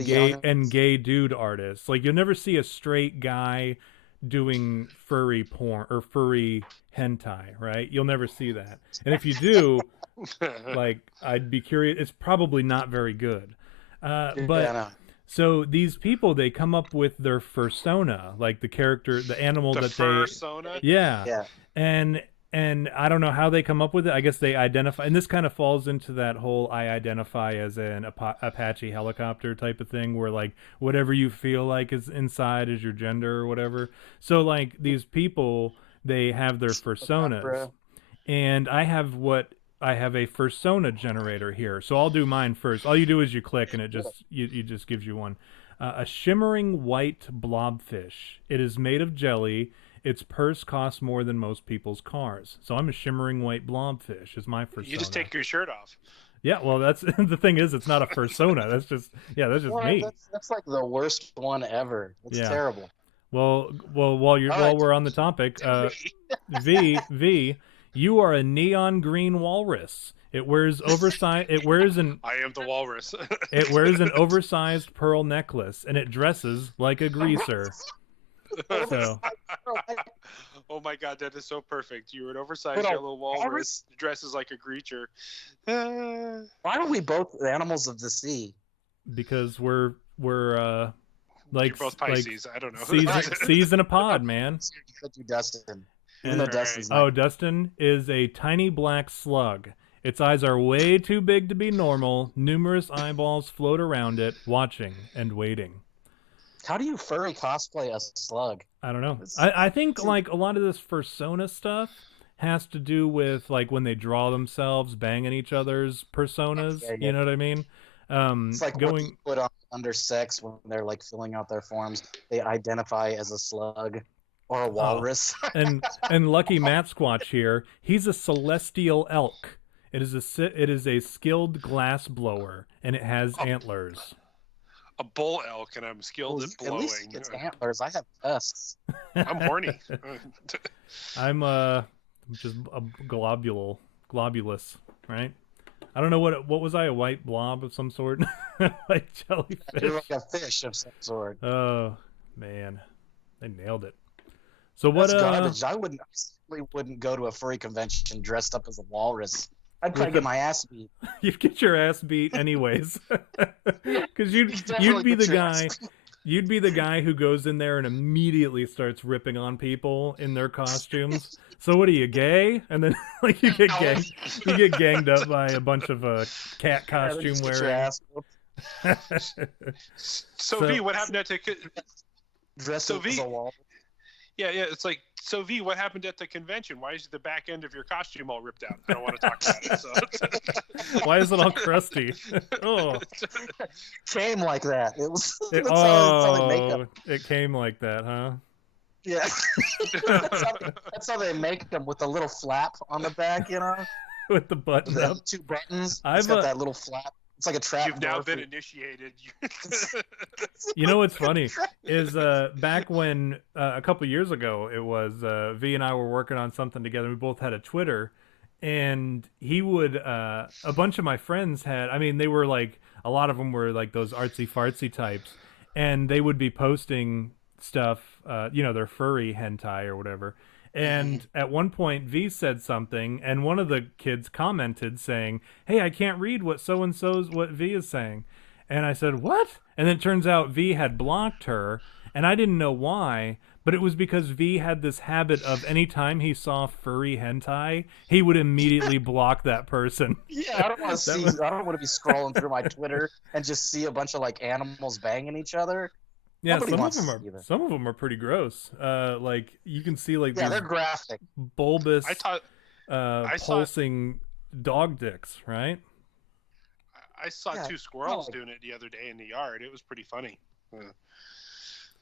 gay dude artists. Like, you'll never see a straight guy doing furry porn or furry hentai, right? You'll never see that. And if you do, like, I'd be curious. It's probably not very good. So these people, they come up with their fursona, like the character, the animal that fursona? Yeah. And I don't know how they come up with it. I guess they identify, and this kind of falls into that whole I identify as an Apache helicopter type of thing, where like whatever you feel like is inside is your gender or whatever. So like these people, they have their fursonas, and I have a fursona generator here. So I'll do mine first. All you do is you click, and it just gives you one. A shimmering white blobfish. It is made of jelly. Its purse costs more than most people's cars. So I'm a shimmering white blobfish is my persona. You just take your shirt off. Yeah, well, that's the thing is, it's not a persona. That's just me. That's like the worst one ever. It's terrible. Well, while we're on the topic, V, you are a neon green walrus. It wears oversized. It wears an. I am the walrus. It wears an oversized pearl necklace, and it dresses like a greaser. So. Oh my God, that is so perfect. You're an oversized yellow walrus, dresses like a creature. Why are we both animals of the sea? Because we're like you're both Pisces. Like I don't know. Seas in a pod, man. Dustin. Dustin is a tiny black slug. Its eyes are way too big to be normal. Numerous eyeballs float around it, watching and waiting. How do you furry cosplay a slug? I don't know. I think like a lot of this persona stuff has to do with like when they draw themselves banging each other's personas. Yeah. You know what I mean? It's like going what put on under sex when they're like filling out their forms. They identify as a slug or a walrus. And lucky Mattsquatch here, he's a celestial elk. It is a skilled glass blower, and it has antlers. A bull elk, and I'm skilled at blowing. At least it's antlers. I have tusks. I'm horny. I'm just a globulus, right? I don't know what was I, a white blob of some sort, like jellyfish. You're like a fish of some sort. Oh man, they nailed it. So what? That's garbage. I wouldn't go to a furry convention dressed up as a walrus. I'd probably get my ass beat. You'd get your ass beat anyways, because you'd be the guy. You'd be the guy who goes in there and immediately starts ripping on people in their costumes. So what are you, gay? And then like you get ganged up by a bunch of cat costume wearing. So V, what happened to dressed up as a wall? Yeah, it's like, so V, what happened at the convention? Why is the back end of your costume all ripped out? I don't want to talk about it. So. Why is it all crusty? Oh, it came like that. It was. It came like that, huh? Yeah. that's how they make them, with the little flap on the back, you know. With the button up. 2 buttons. It's got that little flap. It's like a trap. You've now been initiated. You know what's funny is back when a couple years ago it was V and I were working on something together. We both had a Twitter, and he would a bunch of my friends had. I mean, they were like, a lot of them were like those artsy fartsy types, and they would be posting stuff, their furry hentai or whatever. And at one point, V said something, and one of the kids commented saying, "Hey, I can't read what V is saying." And I said, "What?" And then it turns out V had blocked her, and I didn't know why, but it was because V had this habit of any time he saw furry hentai, he would immediately block that person. Yeah, I don't want to be scrolling through my Twitter and just see a bunch of like animals banging each other. Yeah, some of them are pretty gross. Like you can see like they're graphic, bulbous, pulsing dog dicks, right? I saw 2 squirrels doing it the other day in the yard. It was pretty funny.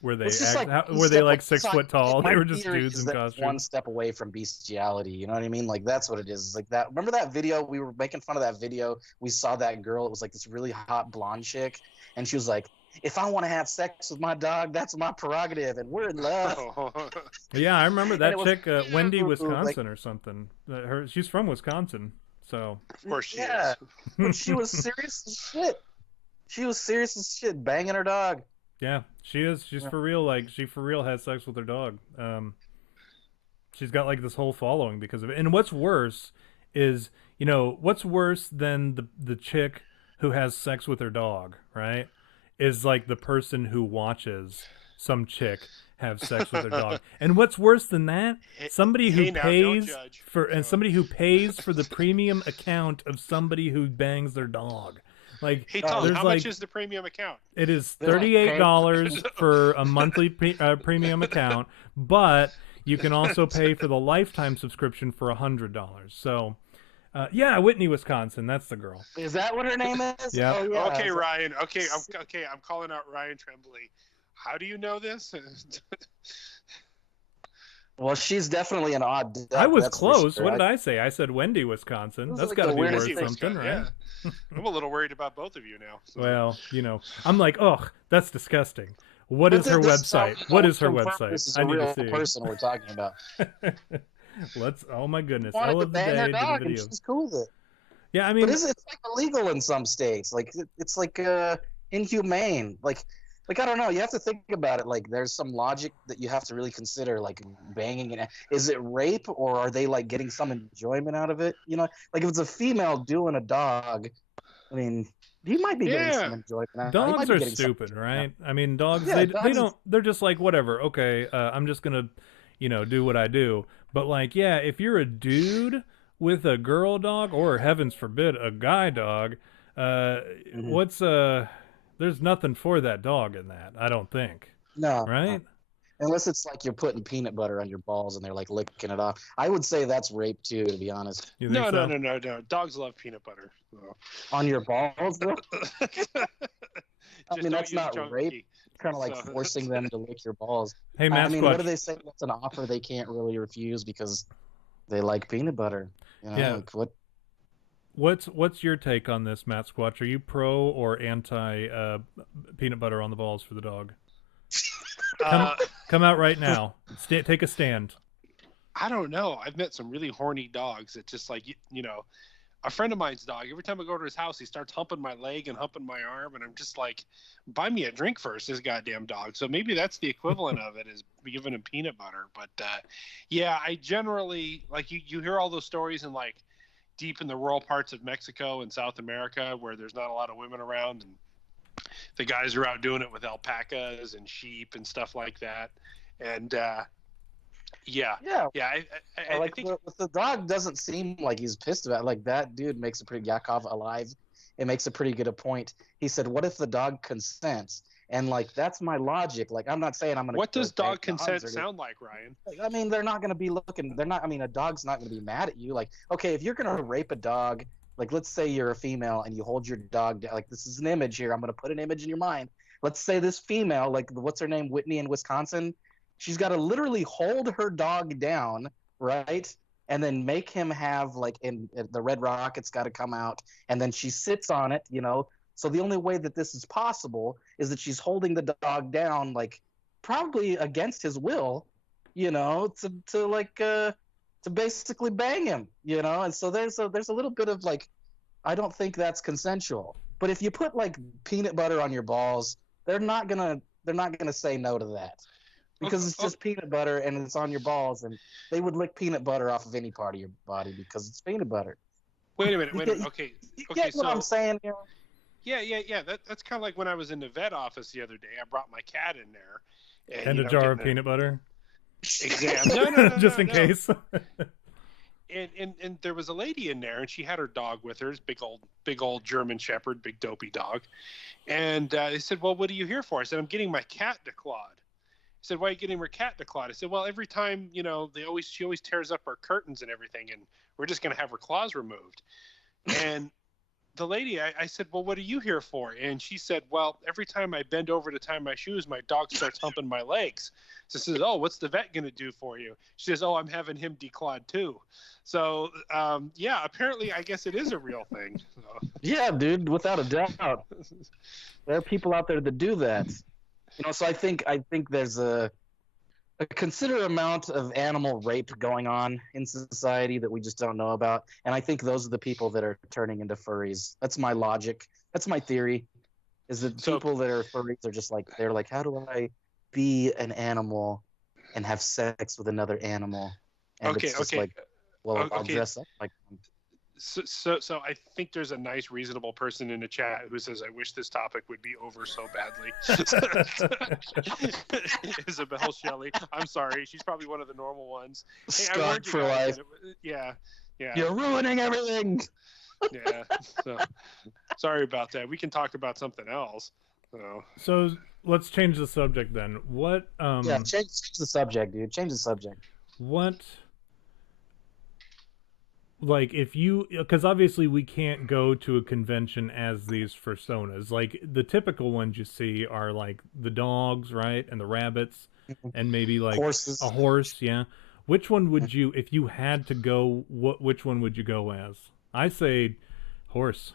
Were they 6 foot tall? They were just dudes in costumes. One step away from bestiality. You know what I mean? Like that's what it is. It's like that. Remember that video? We were making fun of that video. We saw that girl. It was like this really hot blonde chick, and she was like, "If I want to have sex with my dog, that's my prerogative, and we're in love." Yeah, I remember that chick, Wendy, Wisconsin, or something. She's from Wisconsin, so. Of course she is. But she was serious as shit. She was serious as shit, banging her dog. Yeah, she is. She's for real. Like, she for real has sex with her dog. She's got like this whole following because of it. And what's worse is, what's worse than the chick who has sex with her dog, right? Is like the person who watches some chick have sex with her dog. And what's worse than that? Somebody who pays for the premium account of somebody who bangs their dog. Like, hey Tom, how much is the premium account? It is $38 for a monthly premium account, but you can also pay for the lifetime subscription for $100. So Whitney, Wisconsin. That's the girl. Is that what her name is? Yeah. Oh, yeah. Okay, Ryan. Okay, I'm calling out Ryan Tremblay. How do you know this? Well, she's definitely an odd duck. I was that's close. sure. What did I say? I said Wendy, Wisconsin. That's Like got to the be weirdest worth thing. something, right? Yeah. I'm a little worried about both of you now. So. Well, I'm like, oh, that's disgusting. What is her website? What is her website? This is I a need real to see. person we're talking about. Oh my goodness. Wanted L to of the bang her day to the dog, and video. she's cool with it. Yeah, I But mean, it's like illegal in some states. Like it's like inhumane. Like I don't know. You have to think about it. Like there's some logic that you have to really consider. Like banging it. Is it rape, or are they like getting some enjoyment out of it? You know, like if it's a female doing a dog, I mean, he might be getting some enjoyment out of it. Dogs are stupid, right? I mean, dogs, they don't, they're just like, whatever. Okay, I'm just gonna, do what I do. But like, yeah, if you're a dude with a girl dog, or heavens forbid, a guy dog, there's nothing for that dog in that, I don't think. No. Right? Unless it's like you're putting peanut butter on your balls and they're like licking it off. I would say that's rape too, to be honest. You think so? No. Dogs love peanut butter. So. On your balls, though? I mean, that's not chunky. rape. Kind of like forcing them to lick your balls. Hey, Mattsquatch. I mean, what do they say? That's an offer they can't really refuse because they like peanut butter. You know, yeah. Like what? What's your take on this, Mattsquatch? Are you pro or anti peanut butter on the balls for the dog? Come out right now. Take a stand. I don't know. I've met some really horny dogs that just like, a friend of mine's dog, every time I go to his house, he starts humping my leg and humping my arm. And I'm just like, buy me a drink first, this goddamn dog. So maybe that's the equivalent of it, is giving him peanut butter. But yeah, I generally, like you hear all those stories in like deep in the rural parts of Mexico and South America where there's not a lot of women around, and the guys are out doing it with alpacas and sheep and stuff like that. And yeah. I like think the dog doesn't seem like he's pissed about it. Like that dude makes a pretty Yakov alive. It makes a pretty good point. He said, "What if the dog consents?" And like that's my logic. Like I'm not saying I'm gonna. What does dog consent sound like, Ryan? I mean, they're not gonna be looking. They're not. I mean, a dog's not gonna be mad at you. Like, okay, if you're gonna rape a dog, like let's say you're a female and you hold your dog down. Like this is an image here. I'm gonna put an image in your mind. Let's say this female, like what's her name, Whitney in Wisconsin. She's got to literally hold her dog down, right? And then make him have, like, in the red rocket's got to come out. And then she sits on it, So the only way that this is possible is that she's holding the dog down, like, probably against his will, to basically bang him, And so there's a little bit of, like, I don't think that's consensual. But if you put, like, peanut butter on your balls, they're not gonna say no to that. Because it's just peanut butter and it's on your balls, and they would lick peanut butter off of any part of your body because it's peanut butter. Wait a minute. Okay. You get what I'm saying here? Yeah. That's kind of like when I was in the vet office the other day. I brought my cat in there. And a jar of peanut butter? Exam. No. Just in case. And there was a lady in there, and she had her dog with her, big old German Shepherd, big dopey dog. And they said, "Well, what are you here for?" I said, "I'm getting my cat declawed." I said, "Why are you getting her cat declawed?" I said, "Well, every time, she always tears up her curtains and everything, and we're just going to have her claws removed." And the lady, I said, "Well, what are you here for?" And she said, "Well, every time I bend over to tie my shoes, my dog starts humping my legs." So I said, "Oh, what's the vet going to do for you?" She says, "Oh, I'm having him declawed too." So, yeah, apparently, I guess it is a real thing. So. Yeah, dude, without a doubt. There are people out there that do that. So I think there's a considerable amount of animal rape going on in society that we just don't know about, and I think those are the people that are turning into furries. That's my logic. That's my theory. Is that people that are furries are just like, they're like, how do I be an animal and have sex with another animal? And it's just like, well, I'll dress up like them. So I think there's a nice, reasonable person in the chat who says, "I wish this topic would be over so badly." Isabel Shelley. I'm sorry. She's probably one of the normal ones. Hey, Scott for life. Yeah. You're ruining everything. Yeah. So sorry about that. We can talk about something else. So let's change the subject then. What? Yeah, change the subject, dude. Change the subject. What? Like, because obviously we can't go to a convention as these personas. Like, the typical ones you see are like the dogs, right, and the rabbits, and maybe like horses. A horse, yeah. Which one would you, if you had to go, which one would you go as? I say horse.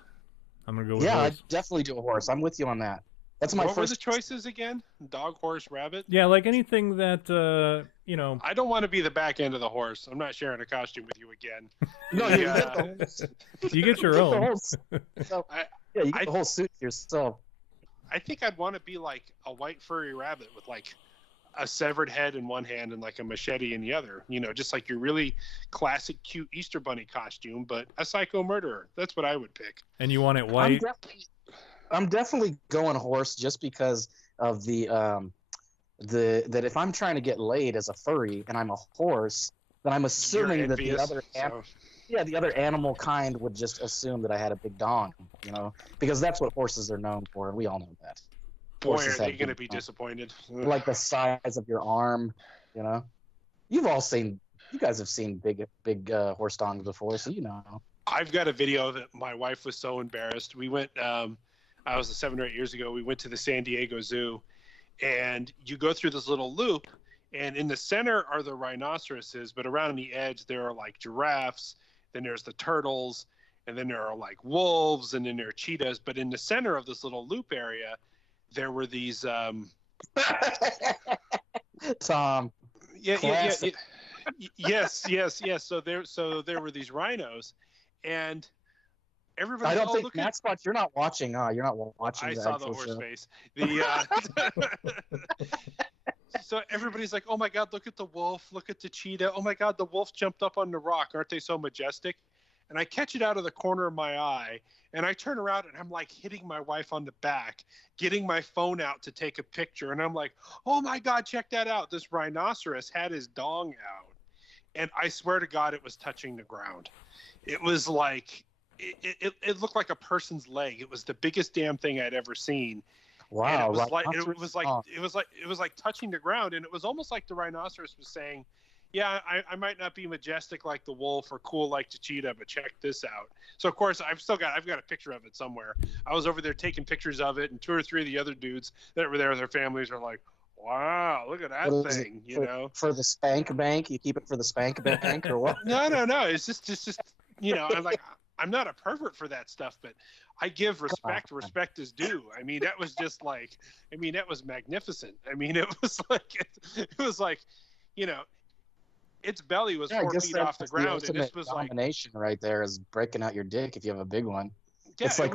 I'm going to go with horse. I'd definitely do a horse. I'm with you on that. That's my What first. were the choices again? Dog, horse, rabbit? Yeah, like anything that, I don't want to be the back end of the horse. I'm not sharing a costume with you again. No, you get the horse. You get your own. You get the whole suit yourself. I think I'd want to be like a white furry rabbit with like a severed head in one hand and like a machete in the other. Just like your really classic, cute Easter Bunny costume, but a psycho murderer. That's what I would pick. And you want it white? I'm definitely going horse just because of that if I'm trying to get laid as a furry and I'm a horse, then I'm assuming that the other animal kind would just assume that I had a big dong, because that's what horses are known for, and we all know that. Boy, are they going to be disappointed. Like the size of your arm, You guys have seen big horse dongs before, so you know. I've got a video that my wife was so embarrassed. We went, I was 7 or 8 years ago, we went to the San Diego Zoo, and you go through this little loop, and in the center are the rhinoceroses, but around the edge there are like giraffes, then there's the turtles, and then there are like wolves, and then there are cheetahs. But in the center of this little loop area, there were these Tom. Yes. So there were these rhinos, and everybody. I don't think Mattsquatch. You're not watching. You're not watching. I saw the horse face. So everybody's like, "Oh my God, look at the wolf! Look at the cheetah! Oh my God, the wolf jumped up on the rock! Aren't they so majestic?" And I catch it out of the corner of my eye, and I turn around and I'm like hitting my wife on the back, getting my phone out to take a picture, and I'm like, "Oh my God, check that out! This rhinoceros had his dong out." And I swear to God, it was touching the ground. It was like, it looked like a person's leg. It was the biggest damn thing I'd ever seen. Wow! And it was like touching the ground, and it was almost like the rhinoceros was saying, "Yeah, I might not be majestic like the wolf or cool like the cheetah, but check this out." So of course I've got a picture of it somewhere. I was over there taking pictures of it, and 2 or 3 of the other dudes that were there with their families are like, "Wow, look at that thing!" For the spank bank, you keep it for the spank bank or what? No. It's just I'm like, I'm not a pervert for that stuff, but I give respect. Respect is due. I mean, that was just like, that was magnificent. I mean, it was like, its belly was 4 feet off the ground, and this was like domination right there is breaking out your dick if you have a big one. Yeah, it's like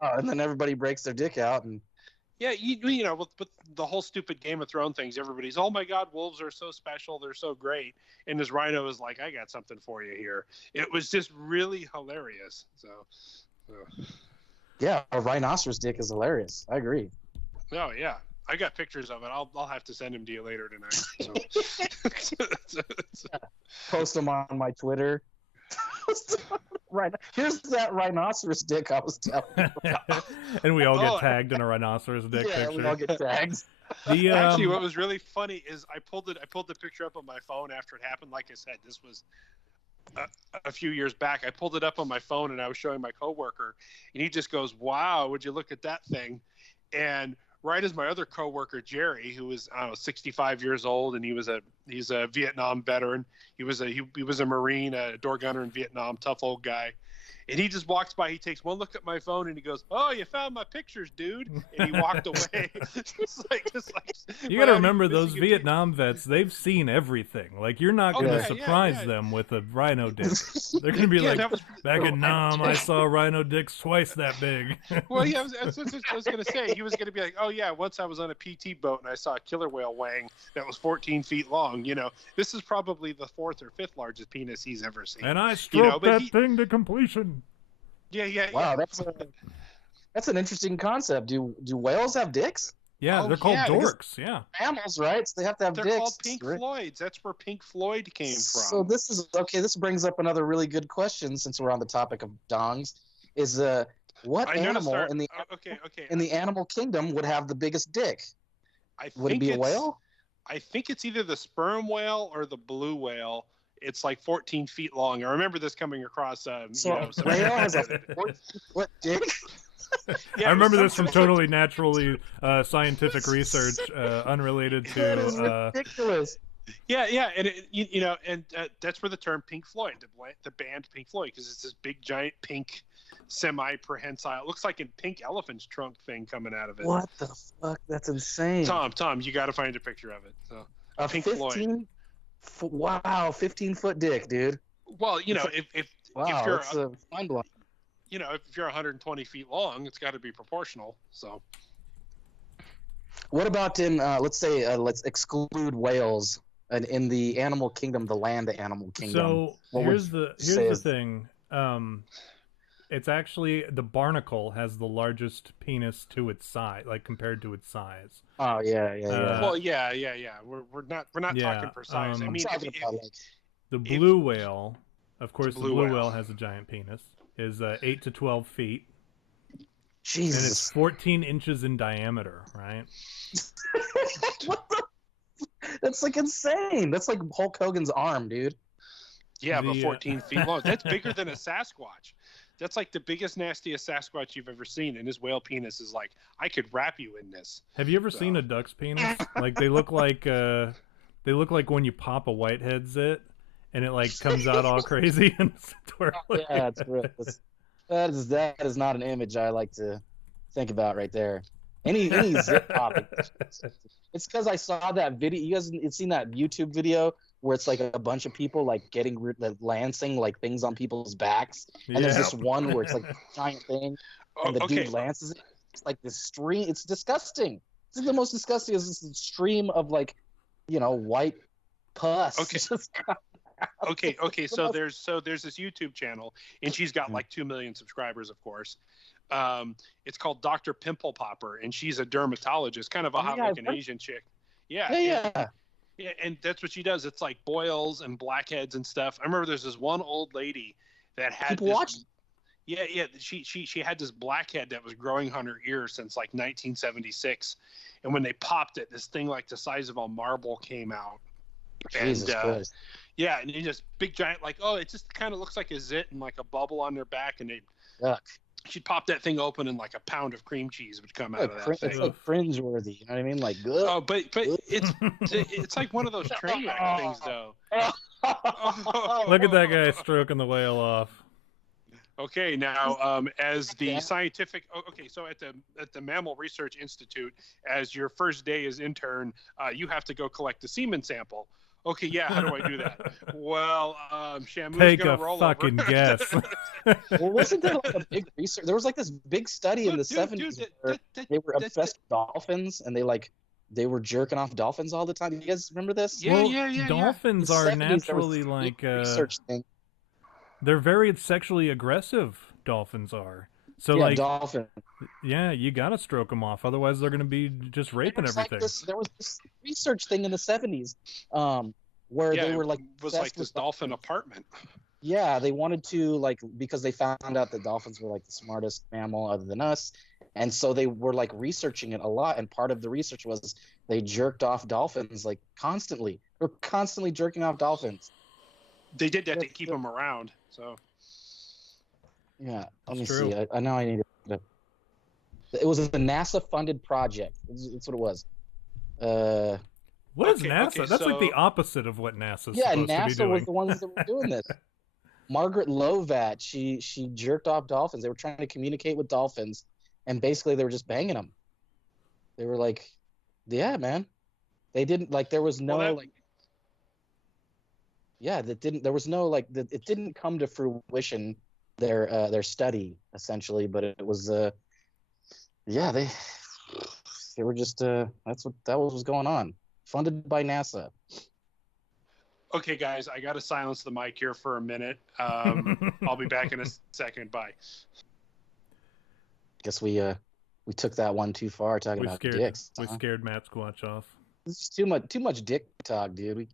and then everybody breaks their dick out, and with the whole stupid Game of Thrones things, everybody's, "Oh my God, wolves are so special, they're so great," and this rhino is like, "I got something for you here." It was just really hilarious. Yeah, a rhinoceros dick is hilarious. I agree. Oh yeah, I got pictures of it. I'll have to send them to you later tonight. Post them on my Twitter. Here's that rhinoceros dick I was telling you about. And we all get tagged in a rhinoceros dick picture. Yeah, we all get tagged. Actually, what was really funny is I pulled the picture up on my phone after it happened. Like I said, this was a few years back. I pulled it up on my phone and I was showing my coworker, and he just goes, "Wow, would you look at that thing?" And right as my other coworker Jerry, who was 65 years old, and he's a Vietnam veteran. He was a Marine, a door gunner in Vietnam, tough old guy. And he just walks by. He takes one look at my phone and he goes, "Oh, you found my pictures, dude." And he walked away. just like you got to remember those Vietnam vets. They've seen everything. Like, you're not going to surprise them with a rhino dick. They're going to be like, "Back in Nam, I saw rhino dicks twice that big." Well, yeah, I was going to say, he was going to be like, "Oh yeah, once I was on a PT boat and I saw a killer whale wang that was 14 feet long. This is probably the 4th or 5th largest penis he's ever seen." And I stroked that thing to completion. Yeah. Wow, that's an interesting concept. Do whales have dicks? Yeah, they're called dorks. Yeah, mammals, right? So they have to have dicks. They're called Pink Floyds. That's where Pink Floyd came from. So this is okay. This brings up another really good question since we're on the topic of dongs. Is what animal in the animal kingdom would have the biggest dick? Would it be a whale? I think it's either the sperm whale or the blue whale. It's like 14 feet long. I remember this coming across. Whale has a 14-foot dick. I remember this from totally naturally scientific research, unrelated to. That is ridiculous. Yeah, and you know, and that's where the term Pink Floyd, the band Pink Floyd, because it's this big giant pink semi-prehensile, it looks like a pink elephant's trunk thing coming out of it. What the fuck? That's insane. Tom, you got to find a picture of it. So a Pink 15 Floyd. Wow, 15-foot dick, dude. Well, you know, if you're mind blowing. You know, if you're 120 feet long, it's got to be proportional. So, what about in let's say let's exclude whales and in the animal kingdom, the land animal kingdom? So here's the thing. It's actually the barnacle has the largest penis to its size, like compared to its size. Oh yeah. Well, yeah. We're not talking precise. I mean, the blue whale, of course, the blue whale has a giant penis. Is 8 to 12 feet. Jesus. And it's 14 inches in diameter, right? What the? That's like insane. That's like Hulk Hogan's arm, dude. Yeah, but 14 feet long. That's bigger than a Sasquatch. That's like the biggest, nastiest Sasquatch you've ever seen, and his whale penis is like, I could wrap you in this. Have you ever seen a duck's penis? Like they look like when you pop a whitehead zit, and it like comes out all crazy and twirling. Yeah, it's gross. That is not an image I like to think about right there. Any zip popping. It's because I saw that video. You guys have seen that YouTube video where it's like a bunch of people like lancing like things on people's backs, and there's this one where it's like a giant thing, and the dude lances it. It's like this stream. It's disgusting. This is the most disgusting. Is this stream of like, you know, white pus. Okay. So there's this YouTube channel, and she's got like 2 million subscribers, of course. It's called Dr. Pimple Popper, and she's a dermatologist, kind of a hot-looking Asian chick. Yeah, and that's what she does. It's like boils and blackheads and stuff. I remember there's this one old lady that had she had this blackhead that was growing on her ear since like 1976, and when they popped it, this thing like the size of a marble came out. Jesus Christ. Yeah, and it just big giant, like, it just kind of looks like a zit and like a bubble on their back, and she'd pop that thing open and like a pound of cream cheese would come out of that thing. It's like cringe-worthy, you know what I mean? Like, good. Oh, but it's like one of those train wreck things, though. Look at that guy stroking the whale off. Okay, now as the scientific, so at the Mammal Research Institute, as your first day as intern, you have to go collect the semen sample. Okay, yeah, how do I do that? Well, Shamu's gonna roll over. Take a fucking guess. Well, wasn't there like a big research? There was like this big study in the 70s where they were obsessed with dolphins, and they were jerking off dolphins all the time. You guys remember this? Yeah. Dolphins are naturally like research thing. They're very sexually aggressive. Dolphins are. So like dolphin. Yeah, you gotta stroke them off, otherwise they're gonna be just raping everything. There was this research thing in the 70s, where they were like it was like this dolphin apartment. Yeah, they wanted to because they found out that dolphins were like the smartest mammal other than us, and so they were like researching it a lot. And part of the research was they jerked off dolphins like constantly. They're constantly jerking off dolphins. They did that to keep them around. So. Yeah, let me see. I know I need to. It was a NASA-funded project. That's what it was. What is NASA? That's like the opposite of what NASA's supposed to be doing. Yeah, NASA was the ones that were doing this. Margaret Lovat, she jerked off dolphins. They were trying to communicate with dolphins, and basically they were just banging them. They were like, yeah, man. They didn't there was no it didn't come to fruition. Their study essentially, but it was they were just that was what's going on, funded by NASA. Okay, guys, I gotta silence the mic here for a minute. I'll be back in a second. Bye. Guess we took that one too far talking about dicks. We scared Mattsquatch off. It's too much dick talk, dude.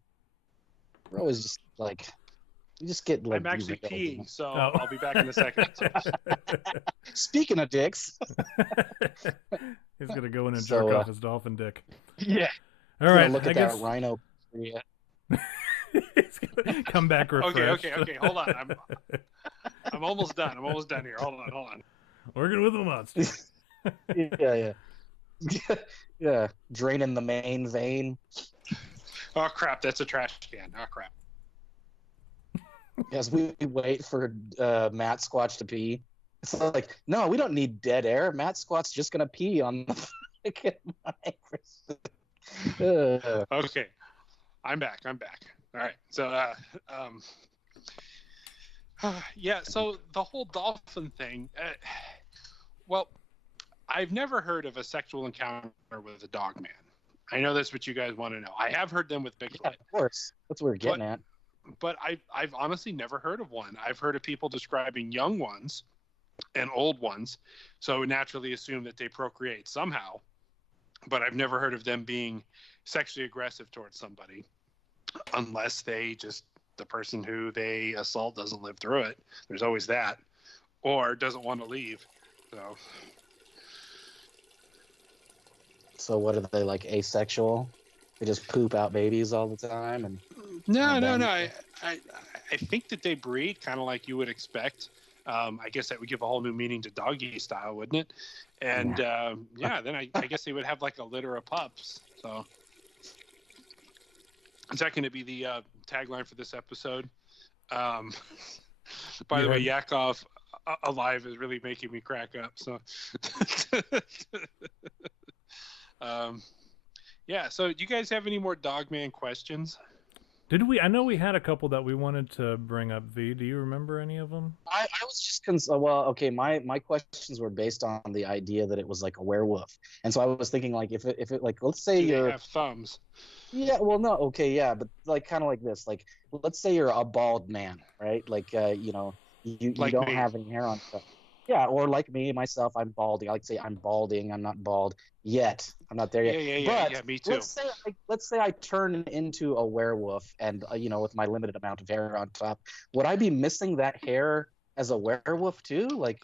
We're always just like. You just get I'm actually peeing, so I'll be back in a second. Speaking of dicks, he's gonna go in and jerk off his dolphin dick. Yeah. All right. Look at that rhino. Yeah. He's gonna come back refreshed. Okay. Hold on. I'm almost done. I'm almost done here. Hold on. Working with the monsters. Yeah. Draining the main vein. Oh crap! That's a trash can. Oh crap! As we wait for Mattsquatch to pee, it's like, no, we don't need dead air. Mattsquatch's just gonna pee on the fucking mic. Okay, I'm back. All right. So, yeah. So the whole dolphin thing. Well, I've never heard of a sexual encounter with a Dogman. I know that's what you guys want to know. I have heard them with Bigfoot. Yeah, of course. That's what we're getting at. But I've honestly never heard of one. I've heard of people describing young ones and old ones, so I would naturally assume that they procreate somehow. But I've never heard of them being sexually aggressive towards somebody, unless the person who they assault doesn't live through it. There's always that, or doesn't want to leave. So what are they, like, asexual? They just poop out babies all the time? And No. I think that they breed kind of like you would expect. I guess that would give a whole new meaning to doggy style, wouldn't it? And then I guess they would have like a litter of pups. So is that going to be the tagline for this episode? By the way, Yakov alive is really making me crack up. So yeah. So do you guys have any more Dogman questions? Did we? I know we had a couple that we wanted to bring up. V, do you remember any of them? I was just well, okay. My questions were based on the idea that it was like a werewolf, and so I was thinking, like, if it like, let's say you have thumbs. Yeah, well, no, okay, yeah, but like kind of like this, like, let's say you're a bald man, right? Like, you like don't have any hair on stuff. Yeah, or like me, myself, I'm balding. I like to say I'm balding. I'm not bald yet. I'm not there yet. Yeah, me too. Let's say I turn into a werewolf, and with my limited amount of hair on top, would I be missing that hair as a werewolf too? Like,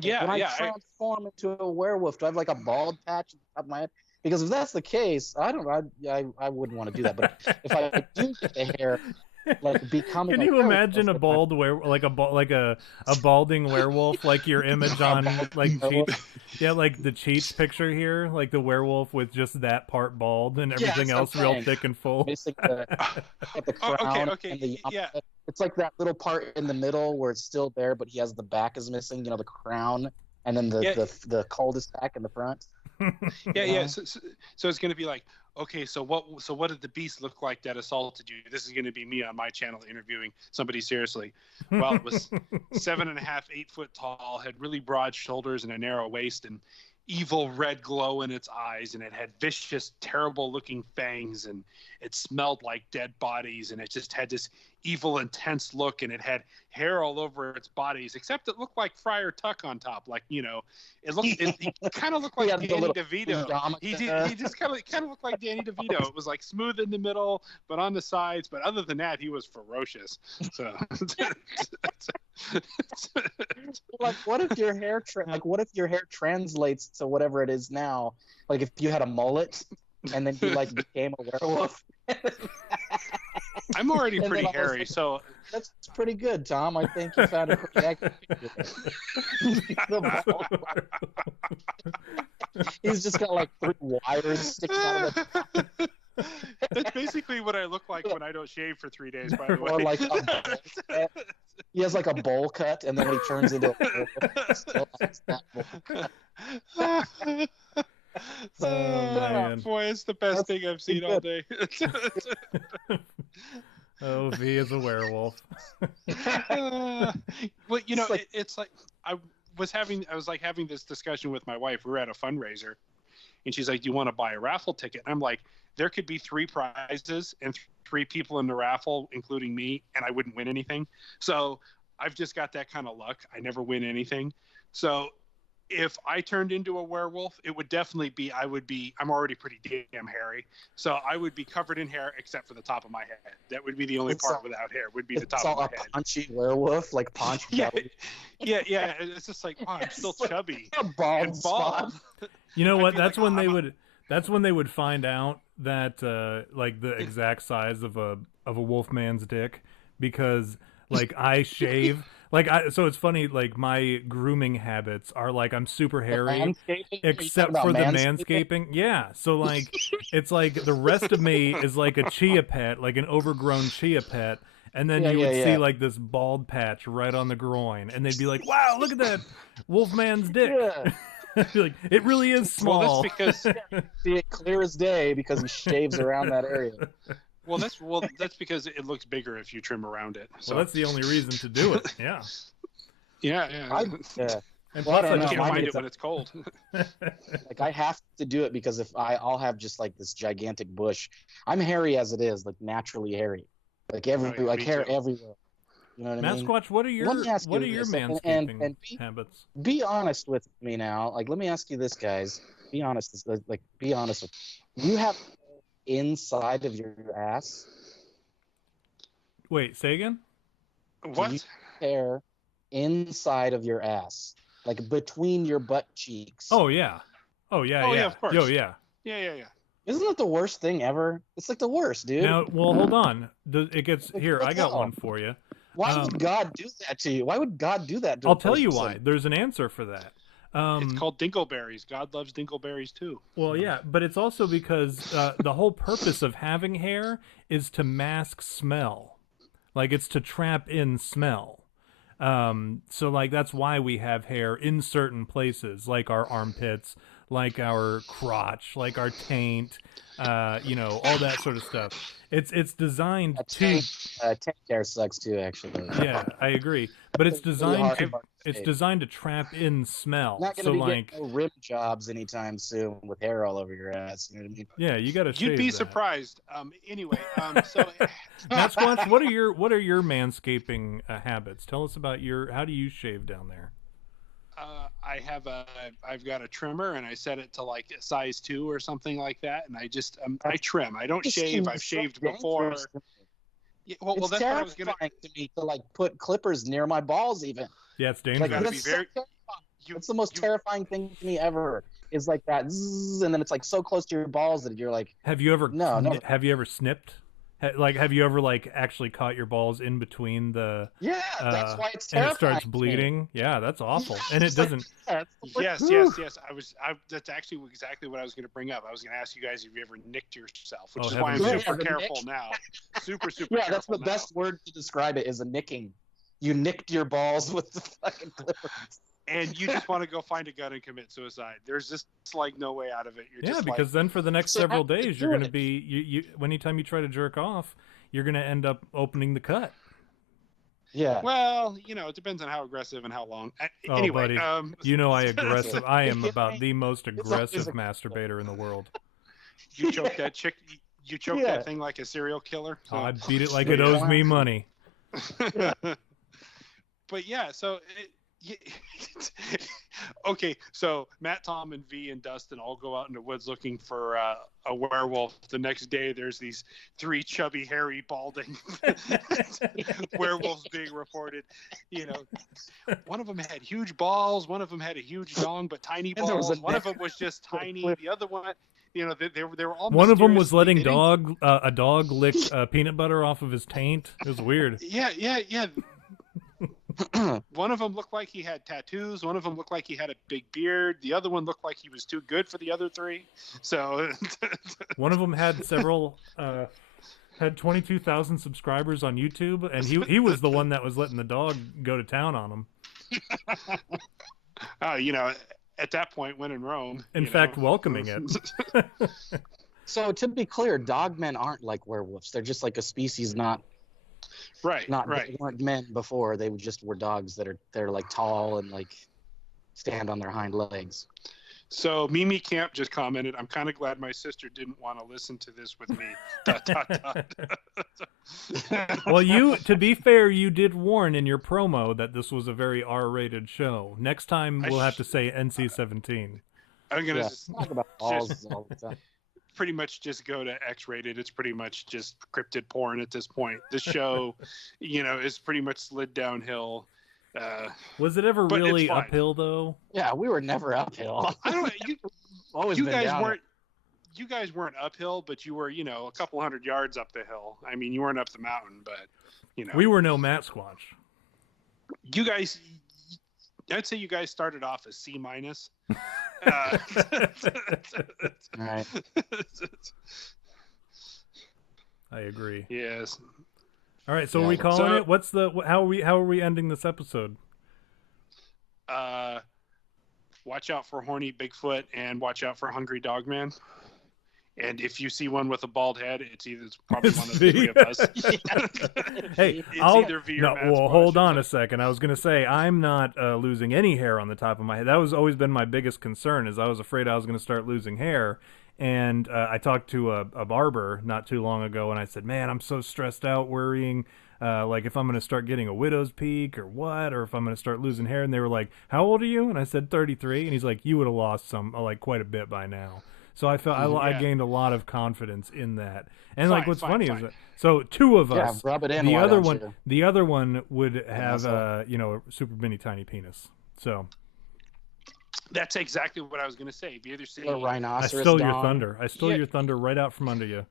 when I transform into a werewolf, do I have like a bald patch on top of my head? Because if that's the case, I wouldn't want to do that. But if I do get the hair, like becoming. Can you imagine a bald like a balding werewolf, like your image on like like the Cheech picture here, like the werewolf with just that part bald and everything else real thick and full. Basically, the crown and the it's like that little part in the middle where it's still there, but he has the back is missing. The crown, and then the cul-de-sac in the front. So it's going to be like, okay, so what did the beast look like that assaulted you? This is going to be me on my channel interviewing somebody seriously. Well, it was 7.5, 8 foot tall, had really broad shoulders and a narrow waist, and evil red glow in its eyes, and it had vicious, terrible looking fangs, and it smelled like dead bodies, and it just had this evil, intense look, and it had hair all over its bodies, except it looked like Friar Tuck on top. Like, it kind of looked like Danny DeVito. He just kind of looked like Danny DeVito. It was like smooth in the middle, but on the sides. But other than that, he was ferocious. So, like, what if your hair translates to whatever it is now? Like, if you had a mullet and then you like became a werewolf. I'm already pretty hairy, so that's pretty good, Tom. I think you found a pretty accurate picture. He's just got like 3 wires sticking out of it. That's basically what I look like when I don't shave for 3 days, by the way. Or like he has like a bowl cut, and then when he turns into a werewolf, he still has that bowl cut. Man. Boy, it's the best thing I've seen all day. Oh, V is a werewolf. Well, it's like I was having this discussion with my wife. We were at a fundraiser, and she's like, "Do you want to buy a raffle ticket?" And I'm like, "There could be 3 prizes and 3 people in the raffle, including me, and I wouldn't win anything." So I've just got that kind of luck. I never win anything. So if I turned into a werewolf, it would definitely be, I'm already pretty damn hairy. So I would be covered in hair except for the top of my head. That would be the only part without hair, would be the top of my head. A paunchy werewolf, like paunchy. Yeah. It's just like, oh, I'm still chubby and bald. You know what? That's when they would find out that like the exact size of a wolfman's dick, because like I shave Like so it's funny, like my grooming habits are like I'm super hairy Manscaping? except for the manscaping. Yeah. So like it's like the rest of me is like a chia pet, like an overgrown chia pet, and then you would see like this bald patch right on the groin, and they'd be like, "Wow, look at that Wolfman's dick." Like, it really is small. Well, that's because see it clear as day because he shaves around that area. Well, that's because it looks bigger if you trim around it. So well, that's the only reason to do it. Yeah. Yeah. And well, plus, I can't find it when it's cold. Like I have to do it because if I'll have just like this gigantic bush. I'm hairy as it is, like naturally hairy, like hair everywhere. You know what I mean? Matsquatch, what are your manscaping habits? Be honest with me now. Like, let me ask you this, guys. Be honest. Like, be honest with me. You have inside of your ass? Wait, say again? What? Do you hair inside of your ass, like between your butt cheeks? Oh yeah. Yeah, of course. Yeah. Isn't it the worst thing ever? It's like the worst, dude. Now, well, hold on. It gets here. I got one for you. Why would God do that to you? Why would God do that to I'll tell you why. There's an answer for that. It's called dingleberries. God loves dingleberries too. Well, yeah, but it's also because the whole purpose of having hair is to mask smell. Like, it's to trap in smell. So, like, that's why we have hair in certain places, like our armpits, like our crotch, like our taint, all that sort of stuff. It's designed to... Taint hair sucks too, actually. Yeah, I agree. But it's designed to trap in smell. Not gonna be getting no rim jobs anytime soon with hair all over your ass. You know what I mean? Yeah, you got to. You'd be surprised. Anyway, so Mattsquatch, what are your manscaping habits? Tell us about how do you shave down there? I've got a trimmer and I set it to like a size 2 or something like that, and I trim. I don't shave. I've shaved before. Yeah, well, it's that's terrifying what I was gonna to me to like put clippers near my balls even. Yeah, it's dangerous. Like, it's the most terrifying thing to me ever. Is like that, zzz, and then it's like so close to your balls that you're like. Have you ever? No. Have you ever snipped? Like, have you ever like actually caught your balls in between the? Yeah, that's why it's terrifying. And it starts bleeding. Yeah, that's awful. And it doesn't. Yes. That's actually exactly what I was going to bring up. I was going to ask you guys if you ever nicked yourself, which is why I'm super careful now. Super. Yeah, that's the best word to describe it is a nicking. You nicked your balls with the fucking clippers. And you just want to go find a gun and commit suicide. There's just like no way out of it. You're just because then for the next several days, you're going to be you. Anytime you try to jerk off, you're going to end up opening the cut. Yeah. Well, it depends on how aggressive and how long. Oh, anyway, buddy, I am about the most aggressive masturbator in the world. You choke that chick. You choke that thing like a serial killer. So. I beat it like it owes me money. But yeah, so. Okay, so Matt, Tom, and V and Dustin all go out in the woods looking for a werewolf. The next day, there's these 3 chubby, hairy, balding werewolves being reported. One of them had huge balls. One of them had a huge dong, but tiny balls. One of them was just tiny. The other one, they were all. One of them was letting a dog lick peanut butter off of his taint. It was weird. Yeah. One of them looked like he had tattoos. One of them looked like he had a big beard. The other one looked like he was too good for the other 3. So one of them had had 22,000 subscribers on YouTube, and he was the one that was letting the dog go to town on him. At that point, when in Rome. In fact, welcoming it. So to be clear, dogmen aren't like werewolves. They're just like a species not. Right. They weren't men before. They just were dogs they're like tall and like stand on their hind legs. So Mimi Camp just commented, "I'm kind of glad my sister didn't want to listen to this with me." ... Well, to be fair, you did warn in your promo that this was a very R-rated show. Next time we'll have to say NC-17. I'm gonna talk about balls all the time. Pretty much just go to X-rated. It's pretty much just cryptid porn at this point. The show, is pretty much slid downhill. Was it ever really uphill though? Yeah, we were never uphill. I don't know. You guys weren't uphill, but you were, a couple hundred yards up the hill. I mean, you weren't up the mountain, but we were no Mattsquatch. You guys, I'd say you guys started off as C-. All right. I agree. Yes. All right, so are we calling it? What's the how are we ending this episode? Watch out for horny Bigfoot and watch out for hungry Dogman. And if you see one with a bald head, it's probably one of the three of us. Hey, it's either V or Mattsquatch. Well, hold on a second. I was going to say I'm not losing any hair on the top of my head. That was always been my biggest concern, is I was afraid I was going to start losing hair. And I talked to a barber not too long ago, and I said, "Man, I'm so stressed out, worrying, like if I'm going to start getting a widow's peak or what, or if I'm going to start losing hair." And they were like, "How old are you?" And I said, 33. And he's like, "You would have lost some, like quite a bit by now." So I felt I gained a lot of confidence in that. And what's funny is that so two of us, rub it in. The other one would have a super mini tiny penis. So that's exactly what I was going to say. If you either see a rhinoceros, I stole your thunder. I stole your thunder right out from under you.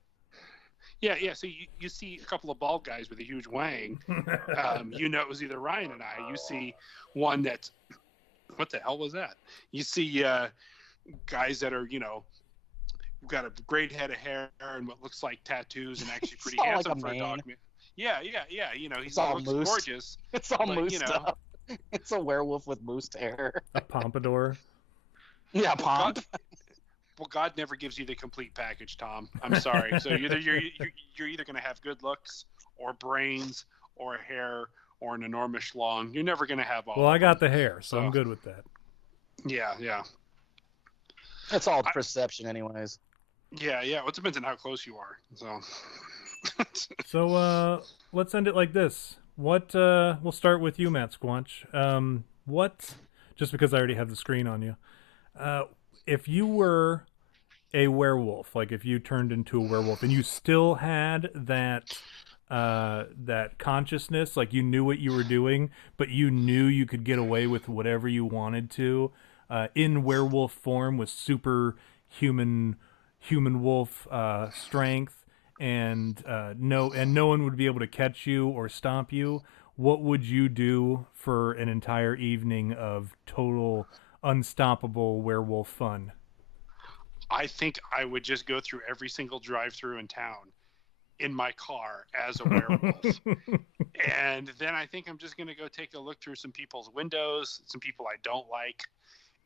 Yeah. So you see a couple of bald guys with a huge wang. It was either Ryan and I. You see one that's, what the hell was that? You see guys that are, got a great head of hair and what looks like tattoos and actually pretty handsome for a dog. Yeah. He's looks gorgeous. It's all moosed up. It's a werewolf with moosed hair. A pompadour. Yeah, pomp. Well, God never gives you the complete package, Tom. I'm sorry. So you're either going to have good looks or brains or hair or an enormous schlong. You're never going to have all. Well, I got the hair, so I'm good with that. Yeah. It's all perception, anyways. Yeah. Well, it depends on how close you are. So let's end it like this. We'll start with you, Mattsquatch. Just because I already have the screen on you, if you were a werewolf, like if you turned into a werewolf and you still had that consciousness, like you knew what you were doing, but you knew you could get away with whatever you wanted to, in werewolf form with super human wolf strength, and no one would be able to catch you or stop you, what would you do for an entire evening of total unstoppable werewolf fun? I think I would just go through every single drive-through in town in my car as a werewolf. And then I think I'm just going to go take a look through some people's windows, some people I don't like,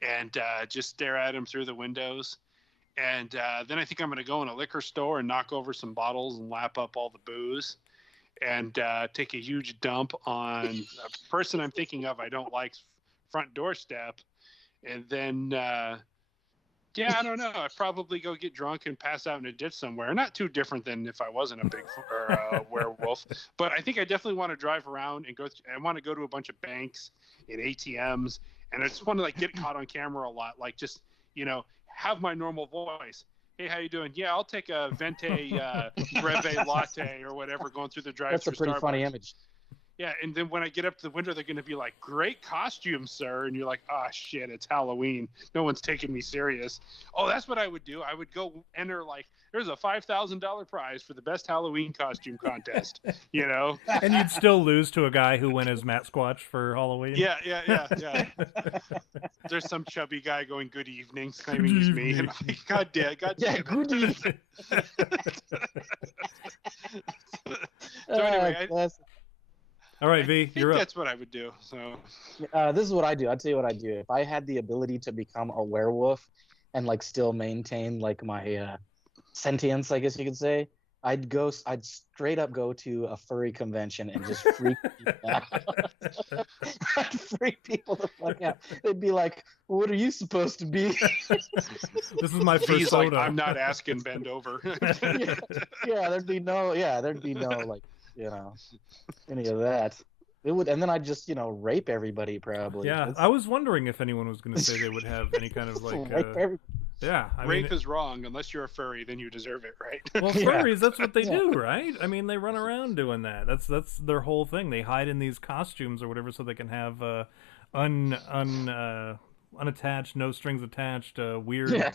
and just stare at them through the windows. And then I think I'm going to go in a liquor store and knock over some bottles and lap up all the booze and take a huge dump on a person I'm thinking of I don't like's front doorstep. And then, I don't know. I'd probably go get drunk and pass out in a ditch somewhere. Not too different than if I wasn't a Bigfoot or a werewolf. But I think I definitely want to drive around and I want to go to a bunch of banks and ATMs. And I just want to get caught on camera a lot. Just, have my normal voice. Hey, how you doing? Yeah, I'll take a Venti Breve latte or whatever going through the drive-thru. That's a pretty funny image. Yeah, and then when I get up to the window, they're going to be like, "Great costume, sir." And you're like, "Ah, shit, it's Halloween. No one's taking me serious." Oh, that's what I would do. I would go enter, there's a $5,000 prize for the best Halloween costume contest, And you'd still lose to a guy who went as Mattsquatch for Halloween. Yeah. There's some chubby guy going, "Good evening," claiming he's me. And I'm like, God damn. Yeah, good evening. So anyway, all right, V, you're up. That's what I would do. So this is what I do. I'll tell you what I do. If I had the ability to become a werewolf and still maintain my sentience, I guess you could say, I'd straight up go to a furry convention and just freak people out. I'd freak people the fuck out. They'd be like, "What are you supposed to be?" This is my first soda. I'm not asking, bend over. There'd be no any of that. It would, and then I'd just rape everybody probably. Yeah, I was wondering if anyone was going to say they would have any kind of rape is wrong unless you're a furry, then you deserve it, right? Well, furries, that's what they do, right? I mean, they run around doing that. That's their whole thing. They hide in these costumes or whatever so they can have unattached, no strings attached, weird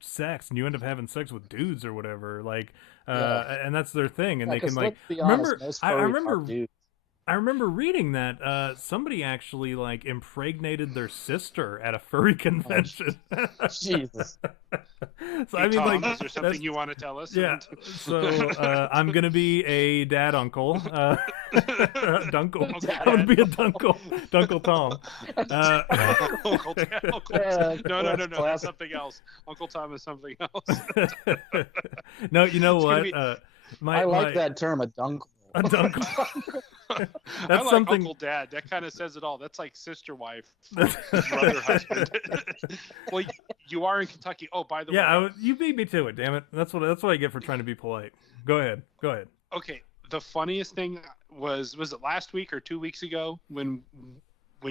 sex, and you end up having sex with dudes or whatever, and that's their thing. And they can remember. I remember. I remember reading that somebody actually like impregnated their sister at a furry convention. Jesus. So Hey, I mean, Tom, like, is there something you want to tell us? yeah. So I'm gonna be a dad uncle. Dunkle. I'm gonna be a Dunkle Tom. Uncle Tom. No. That's something else. Uncle Tom is something else. No, you know what? I like that term, a dunkle. A dunkle. I That's like something. Uncle Dad. That kind of says it all. That's like sister wife, brother husband. Well, you are in Kentucky. Oh, by the way. Yeah, you beat me to it. Damn it. That's what I get for trying to be polite. Go ahead. Okay. The funniest thing was it last week or 2 weeks ago when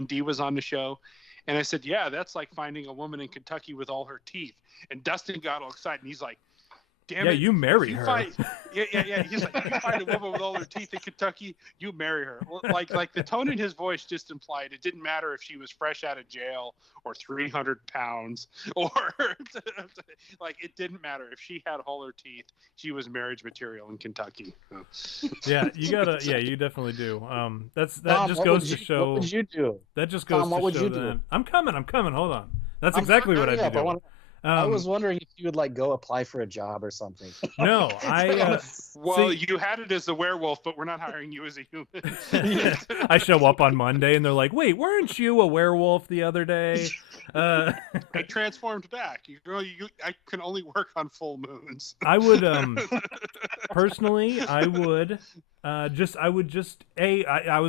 Dee was on the show, and I said, yeah, that's like finding a woman in Kentucky with all her teeth. And Dustin got all excited, and he's like, damn it. You marry her. Yeah. He's like, you find a woman with all her teeth in Kentucky, you marry her. Like the tone in his voice just implied it didn't matter if she was fresh out of jail or 300 pounds or like it didn't matter if she had all her teeth. She was marriage material in Kentucky. Yeah, you gotta. Yeah, you definitely do. That Tom, just goes to show. What would you do? That just goes Tom, what to would show you that do? I'm coming. Hold on. That's exactly what I'd be doing. I was wondering if you would like go apply for a job or something. No, well, you had it as a werewolf, but we're not hiring you as a human. I show up on Monday and they're like, "Wait, weren't you a werewolf the other day?" I transformed back. I can only work on full moons. I would personally, I was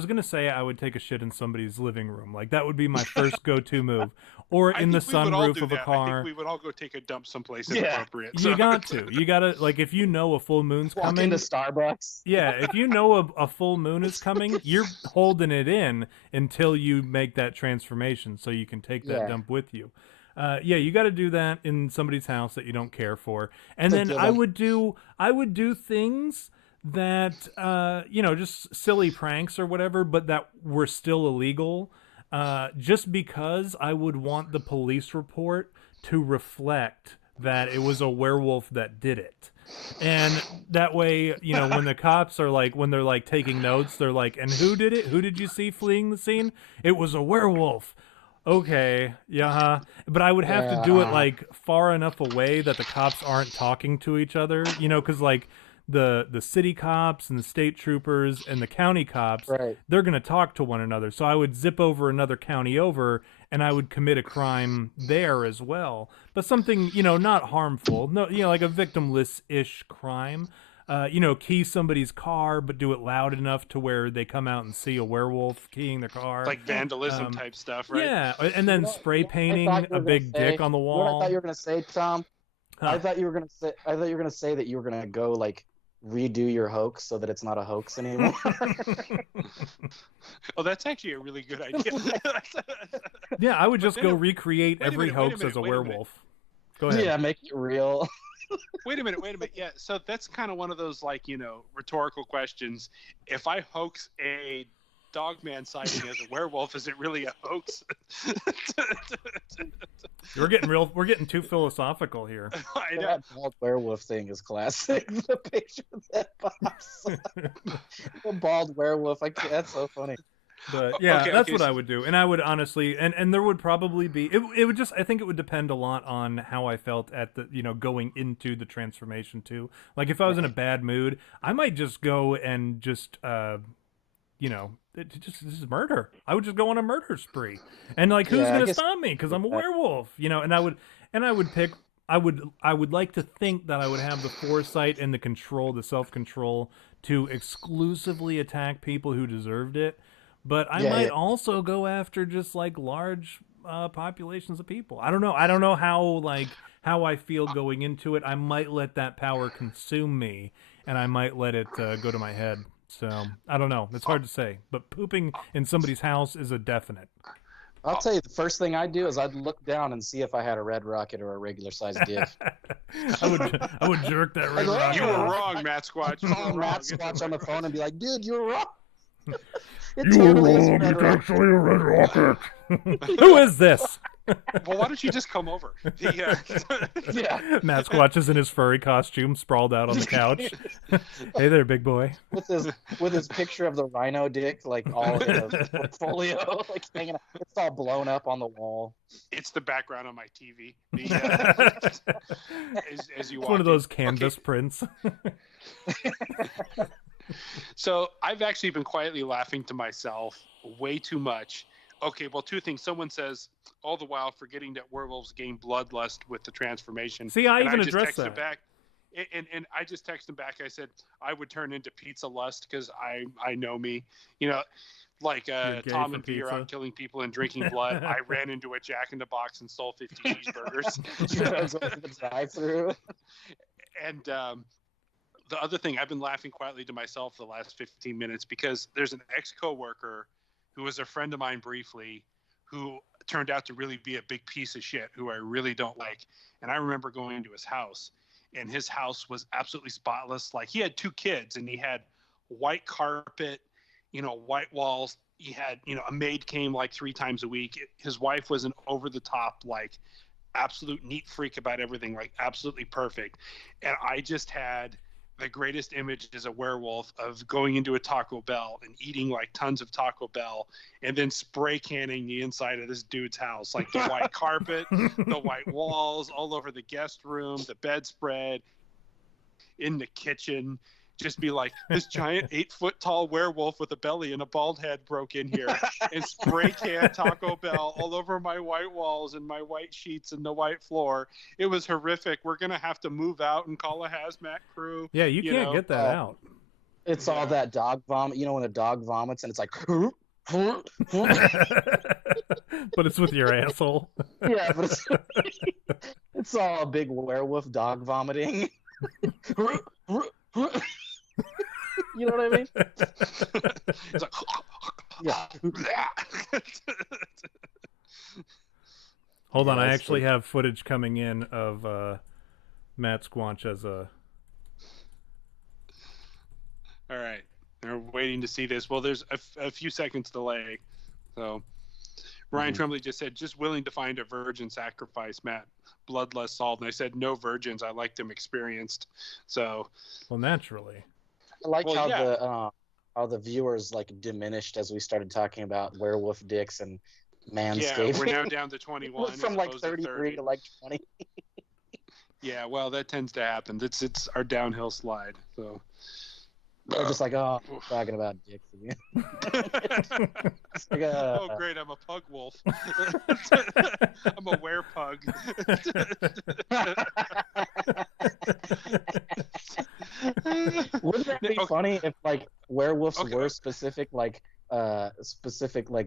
gonna say I would take a shit in somebody's living room. Like that would be my first go-to move. Or in the sunroof of a car. I think we would all go take a dump someplace inappropriate. You gotta, like, if you know a full moon's Walk coming. into Starbucks. Yeah, if you know a full moon is coming, you're holding it in until you make that transformation so you can take that dump with you. You got to do that in somebody's house that you don't care for. And then I would do things that, just silly pranks or whatever, but that were still illegal. Just because I would want the police report to reflect that it was a werewolf that did it. And that way, when the cops are like, when they're like taking notes, they're like, and who did it? Who did you see fleeing the scene? It was a werewolf. Okay, but I would have to do it like far enough away that the cops aren't talking to each other, because like the city cops and the state troopers and the county cops, they're going to talk to one another. So I would zip over another county over and I would commit a crime there as well. But something, not harmful. No, like a victimless-ish crime. Key somebody's car, but do it loud enough to where they come out and see a werewolf keying the car. Like vandalism type stuff, right? Yeah, and then spray painting a big dick on the wall. You know what I thought you were going to say, Tom? I thought you were going to say that you were going to go like redo your hoax so that it's not a hoax anymore. Oh, that's actually a really good idea. Yeah, I would just go recreate every hoax as a werewolf. Go ahead. Yeah, make it real. Wait a minute. Yeah, so that's kind of one of those rhetorical questions. If I hoax a Dogman sighting as a werewolf, is it really a hoax? We're getting too philosophical here. I know. That bald werewolf thing is classic. The picture that pops up. The bald werewolf. That's so funny. But yeah, that's what I would do. And I would honestly, and there would probably be, it would just, I think it would depend a lot on how I felt at the, going into the transformation too. Like if I was in a bad mood, I might just go and just, this is murder. I would just go on a murder spree. And like, who's going to stop me? Cause I'm a werewolf, and I would like to think that I would have the foresight and the self-control to exclusively attack people who deserved it. But I might also go after just like large populations of people. I don't know how I feel going into it. I might let that power consume me, and I might let it go to my head. So I don't know. It's hard to say. But pooping in somebody's house is a definite. I'll tell you, the first thing I'd do is I'd look down and see if I had a red rocket or a regular sized dick. I would jerk that red rocket. You were wrong, Mattsquatch. Call Mattsquatch on the phone and be like, dude, you were wrong. You were wrong. It's actually a red rocket. Who is this? Well, why don't you just come over? Yeah. Mattsquatch is in his furry costume, sprawled out on the couch. Hey there, big boy. With his picture of the rhino dick, like all in a portfolio, like hanging. It's all blown up on the wall. It's the background on my TV. As you walk One of those in. canvas prints. So I've actually been quietly laughing to myself way too much. Okay, well, two things. Someone says, all the while forgetting that werewolves gain bloodlust with the transformation. See, I even just addressed texted that. back, and I just texted him back. I said, I would turn into pizza lust because I know me. You know, like Tom and V are out killing people and drinking blood. I ran into a Jack in the Box and stole 50 cheeseburgers. Drive-through. And the other thing, I've been laughing quietly to myself the last 15 minutes because there's an ex-coworker who was a friend of mine briefly, who turned out to really be a big piece of shit, who I really don't like. And I remember going into his house, and his house was absolutely spotless. Like, he had 2 kids, and he had white carpet, white walls. He had, a maid came like 3 times a week. His wife was an over-the-top, like, absolute neat freak about everything, like absolutely perfect. And I just had the greatest image as a werewolf of going into a Taco Bell and eating like tons of Taco Bell and then spray canning the inside of this dude's house, like the white carpet, the white walls, all over the guest room, the bedspread, in the kitchen. Just be like, this giant 8-foot tall werewolf with a belly and a bald head broke in here and spray can Taco Bell all over my white walls and my white sheets and the white floor. It was horrific. We're going to have to move out and call a hazmat crew. Yeah, you can't get that out. It's all that dog vomit. When a dog vomits and it's like... But it's with your asshole. Yeah, but it's all a big werewolf dog vomiting. You know what I mean? It's like, yeah. Hold on, I actually have footage coming in of Mattsquatch as a... All right. They're waiting to see this. Well, there's a few seconds delay. So Ryan Tremblay just said, just willing to find a virgin sacrifice, Matt. Bloodless solved. And I said, no virgins. I like them experienced. So... Well, naturally. I like how the viewers like diminished as we started talking about werewolf dicks and manscaping. Yeah, we're now down to 21. From like 33 to like 20. Yeah, well, that tends to happen. It's our downhill slide. So they're just like, oh, talking about dicks again. Like, oh, great! I'm a pug wolf. I'm a werepug. Wouldn't that be funny if like werewolves were specific like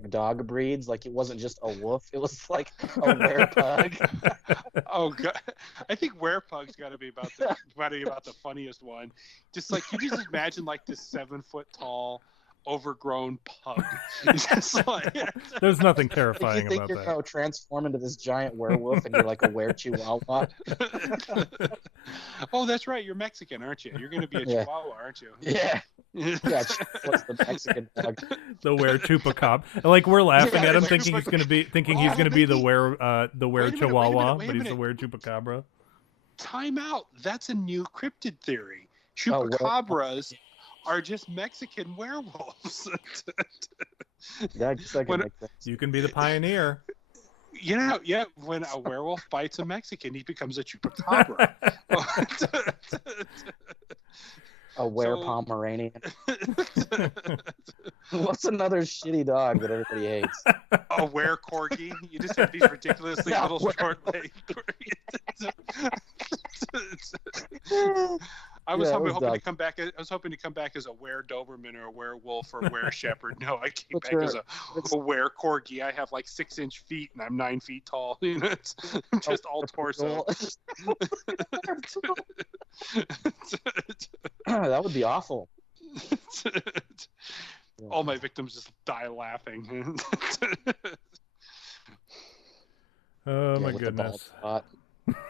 dog breeds? Like it wasn't just a wolf; it was like a werepug. Oh god, I think werepug's got to be about the funniest one. Just like you just imagine like this 7-foot tall, overgrown pug. Just like, there's nothing terrifying about that. You think you're going to transform into this giant werewolf and you're like a were-chihuahua? Oh, that's right. You're Mexican, aren't you? You're going to be a chihuahua, aren't you? Yeah. Yeah, what's the Mexican dog? The were-toupée. Like we're laughing at him, thinking he's going to be the were-chihuahua, but he's the were-toupée. Time out. That's a new cryptid theory. Chupacabras are just Mexican werewolves. Yeah, I guess I can make sense. You can be the pioneer. When a werewolf bites a Mexican, he becomes a chupacabra. A Pomeranian. What's another shitty dog that everybody hates? A corgi. You just have these ridiculously little short legs. I was hoping to come back. I was hoping to come back as a Doberman or a werewolf or a were-shepherd. No, I came back as a corgi. I have like 6-inch feet and I'm 9 feet tall. It's just all torso. That would be awful. All my victims just die laughing. Oh my goodness! All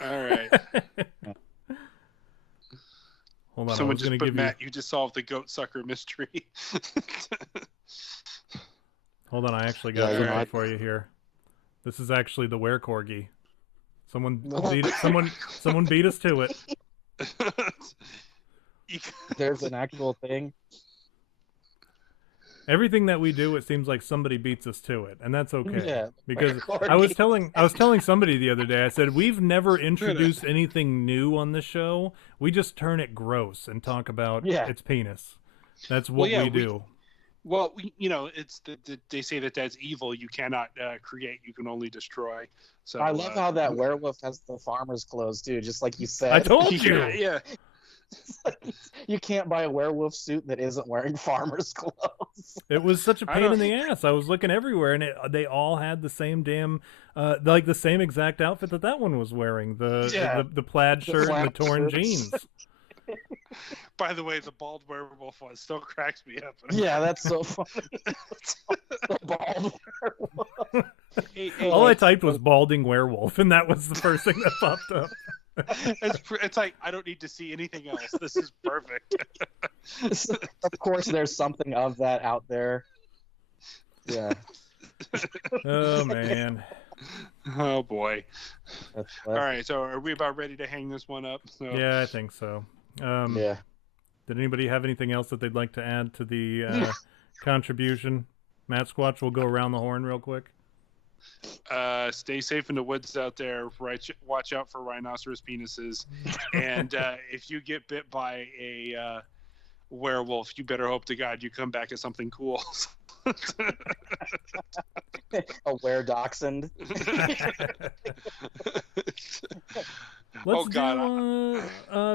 right. Hold on. Someone just put Matt. You just solved the goat sucker mystery. Hold on, I actually got it for you here. This is actually the were-corgi. Someone beat us to it. There's an actual thing. Everything that we do, it seems like somebody beats us to it, and that's okay. Yeah, because I was telling somebody the other day, I said we've never introduced anything new on the show. We just turn it gross and talk about its penis. That's what we do. It's they say that that's evil. You cannot create; you can only destroy. So I love how that werewolf has the farmer's clothes too, just like you said. I told you. Yeah. You can't buy a werewolf suit that isn't wearing farmer's clothes. It was such a pain in the ass. I was looking everywhere, and they all had the same damn, like the same exact outfit that one was wearing. The plaid shirt and the torn jeans. By the way, the bald werewolf one still cracks me up. Yeah, that's so funny. The bald werewolf. All I typed was balding werewolf, and that was the first thing that popped up. It's like, I don't need to see anything else. This is perfect. Of course, there's something of that out there. Yeah. Oh, man. Oh, boy. All right, so are we about ready to hang this one up? So... Yeah, I think so. Yeah. Did anybody have anything else that they'd like to add to the contribution? Mattsquatch, we'll go around the horn real quick. Stay safe in the woods out there. Watch out for rhinoceros penises. And if you get bit by a werewolf, you better hope to God you come back as something cool. A were-dachshund.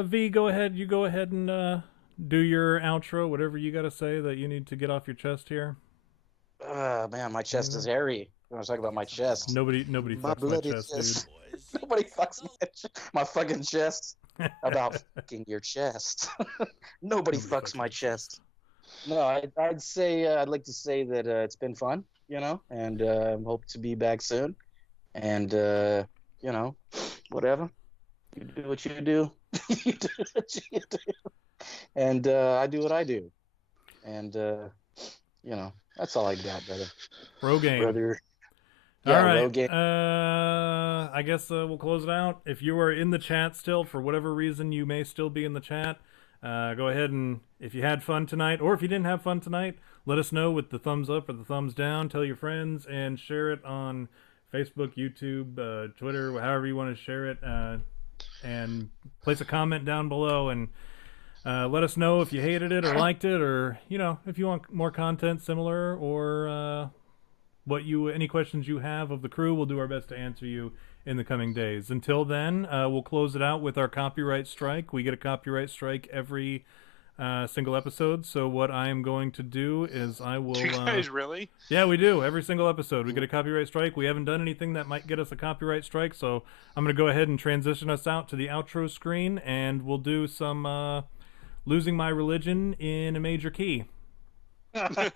V, go ahead. You go ahead and do your outro, whatever you got to say that you need to get off your chest here. Man, my chest is hairy. I want to talk about my chest. Nobody fucks my chest, dude. Nobody fucks my fucking chest. About fucking your chest. Nobody fucks my chest. No, I'd say I'd like to say that it's been fun, and hope to be back soon. And whatever. You do what you do. You do what you do. And I do what I do. And that's all I got, brother. Rogaine. Brother. Yeah, all right. Rogaine. I guess we'll close it out. If you are in the chat still, for whatever reason, you may still be in the chat. Go ahead and, if you had fun tonight, or if you didn't have fun tonight, let us know with the thumbs up or the thumbs down. Tell your friends and share it on Facebook, YouTube, Twitter, however you want to share it. And place a comment down below and let us know if you hated it or liked it, or if you want more content similar, or any questions you have of the crew. We'll do our best to answer you in the coming days. Until then, we'll close it out with our copyright strike. We get a copyright strike every single episode. So what I am going to do is I will... Do you guys really? Yeah, we do. Every single episode we get a copyright strike. We haven't done anything that might get us a copyright strike, so I'm going to go ahead and transition us out to the outro screen, and we'll do some Losing My Religion in a major key. Nice.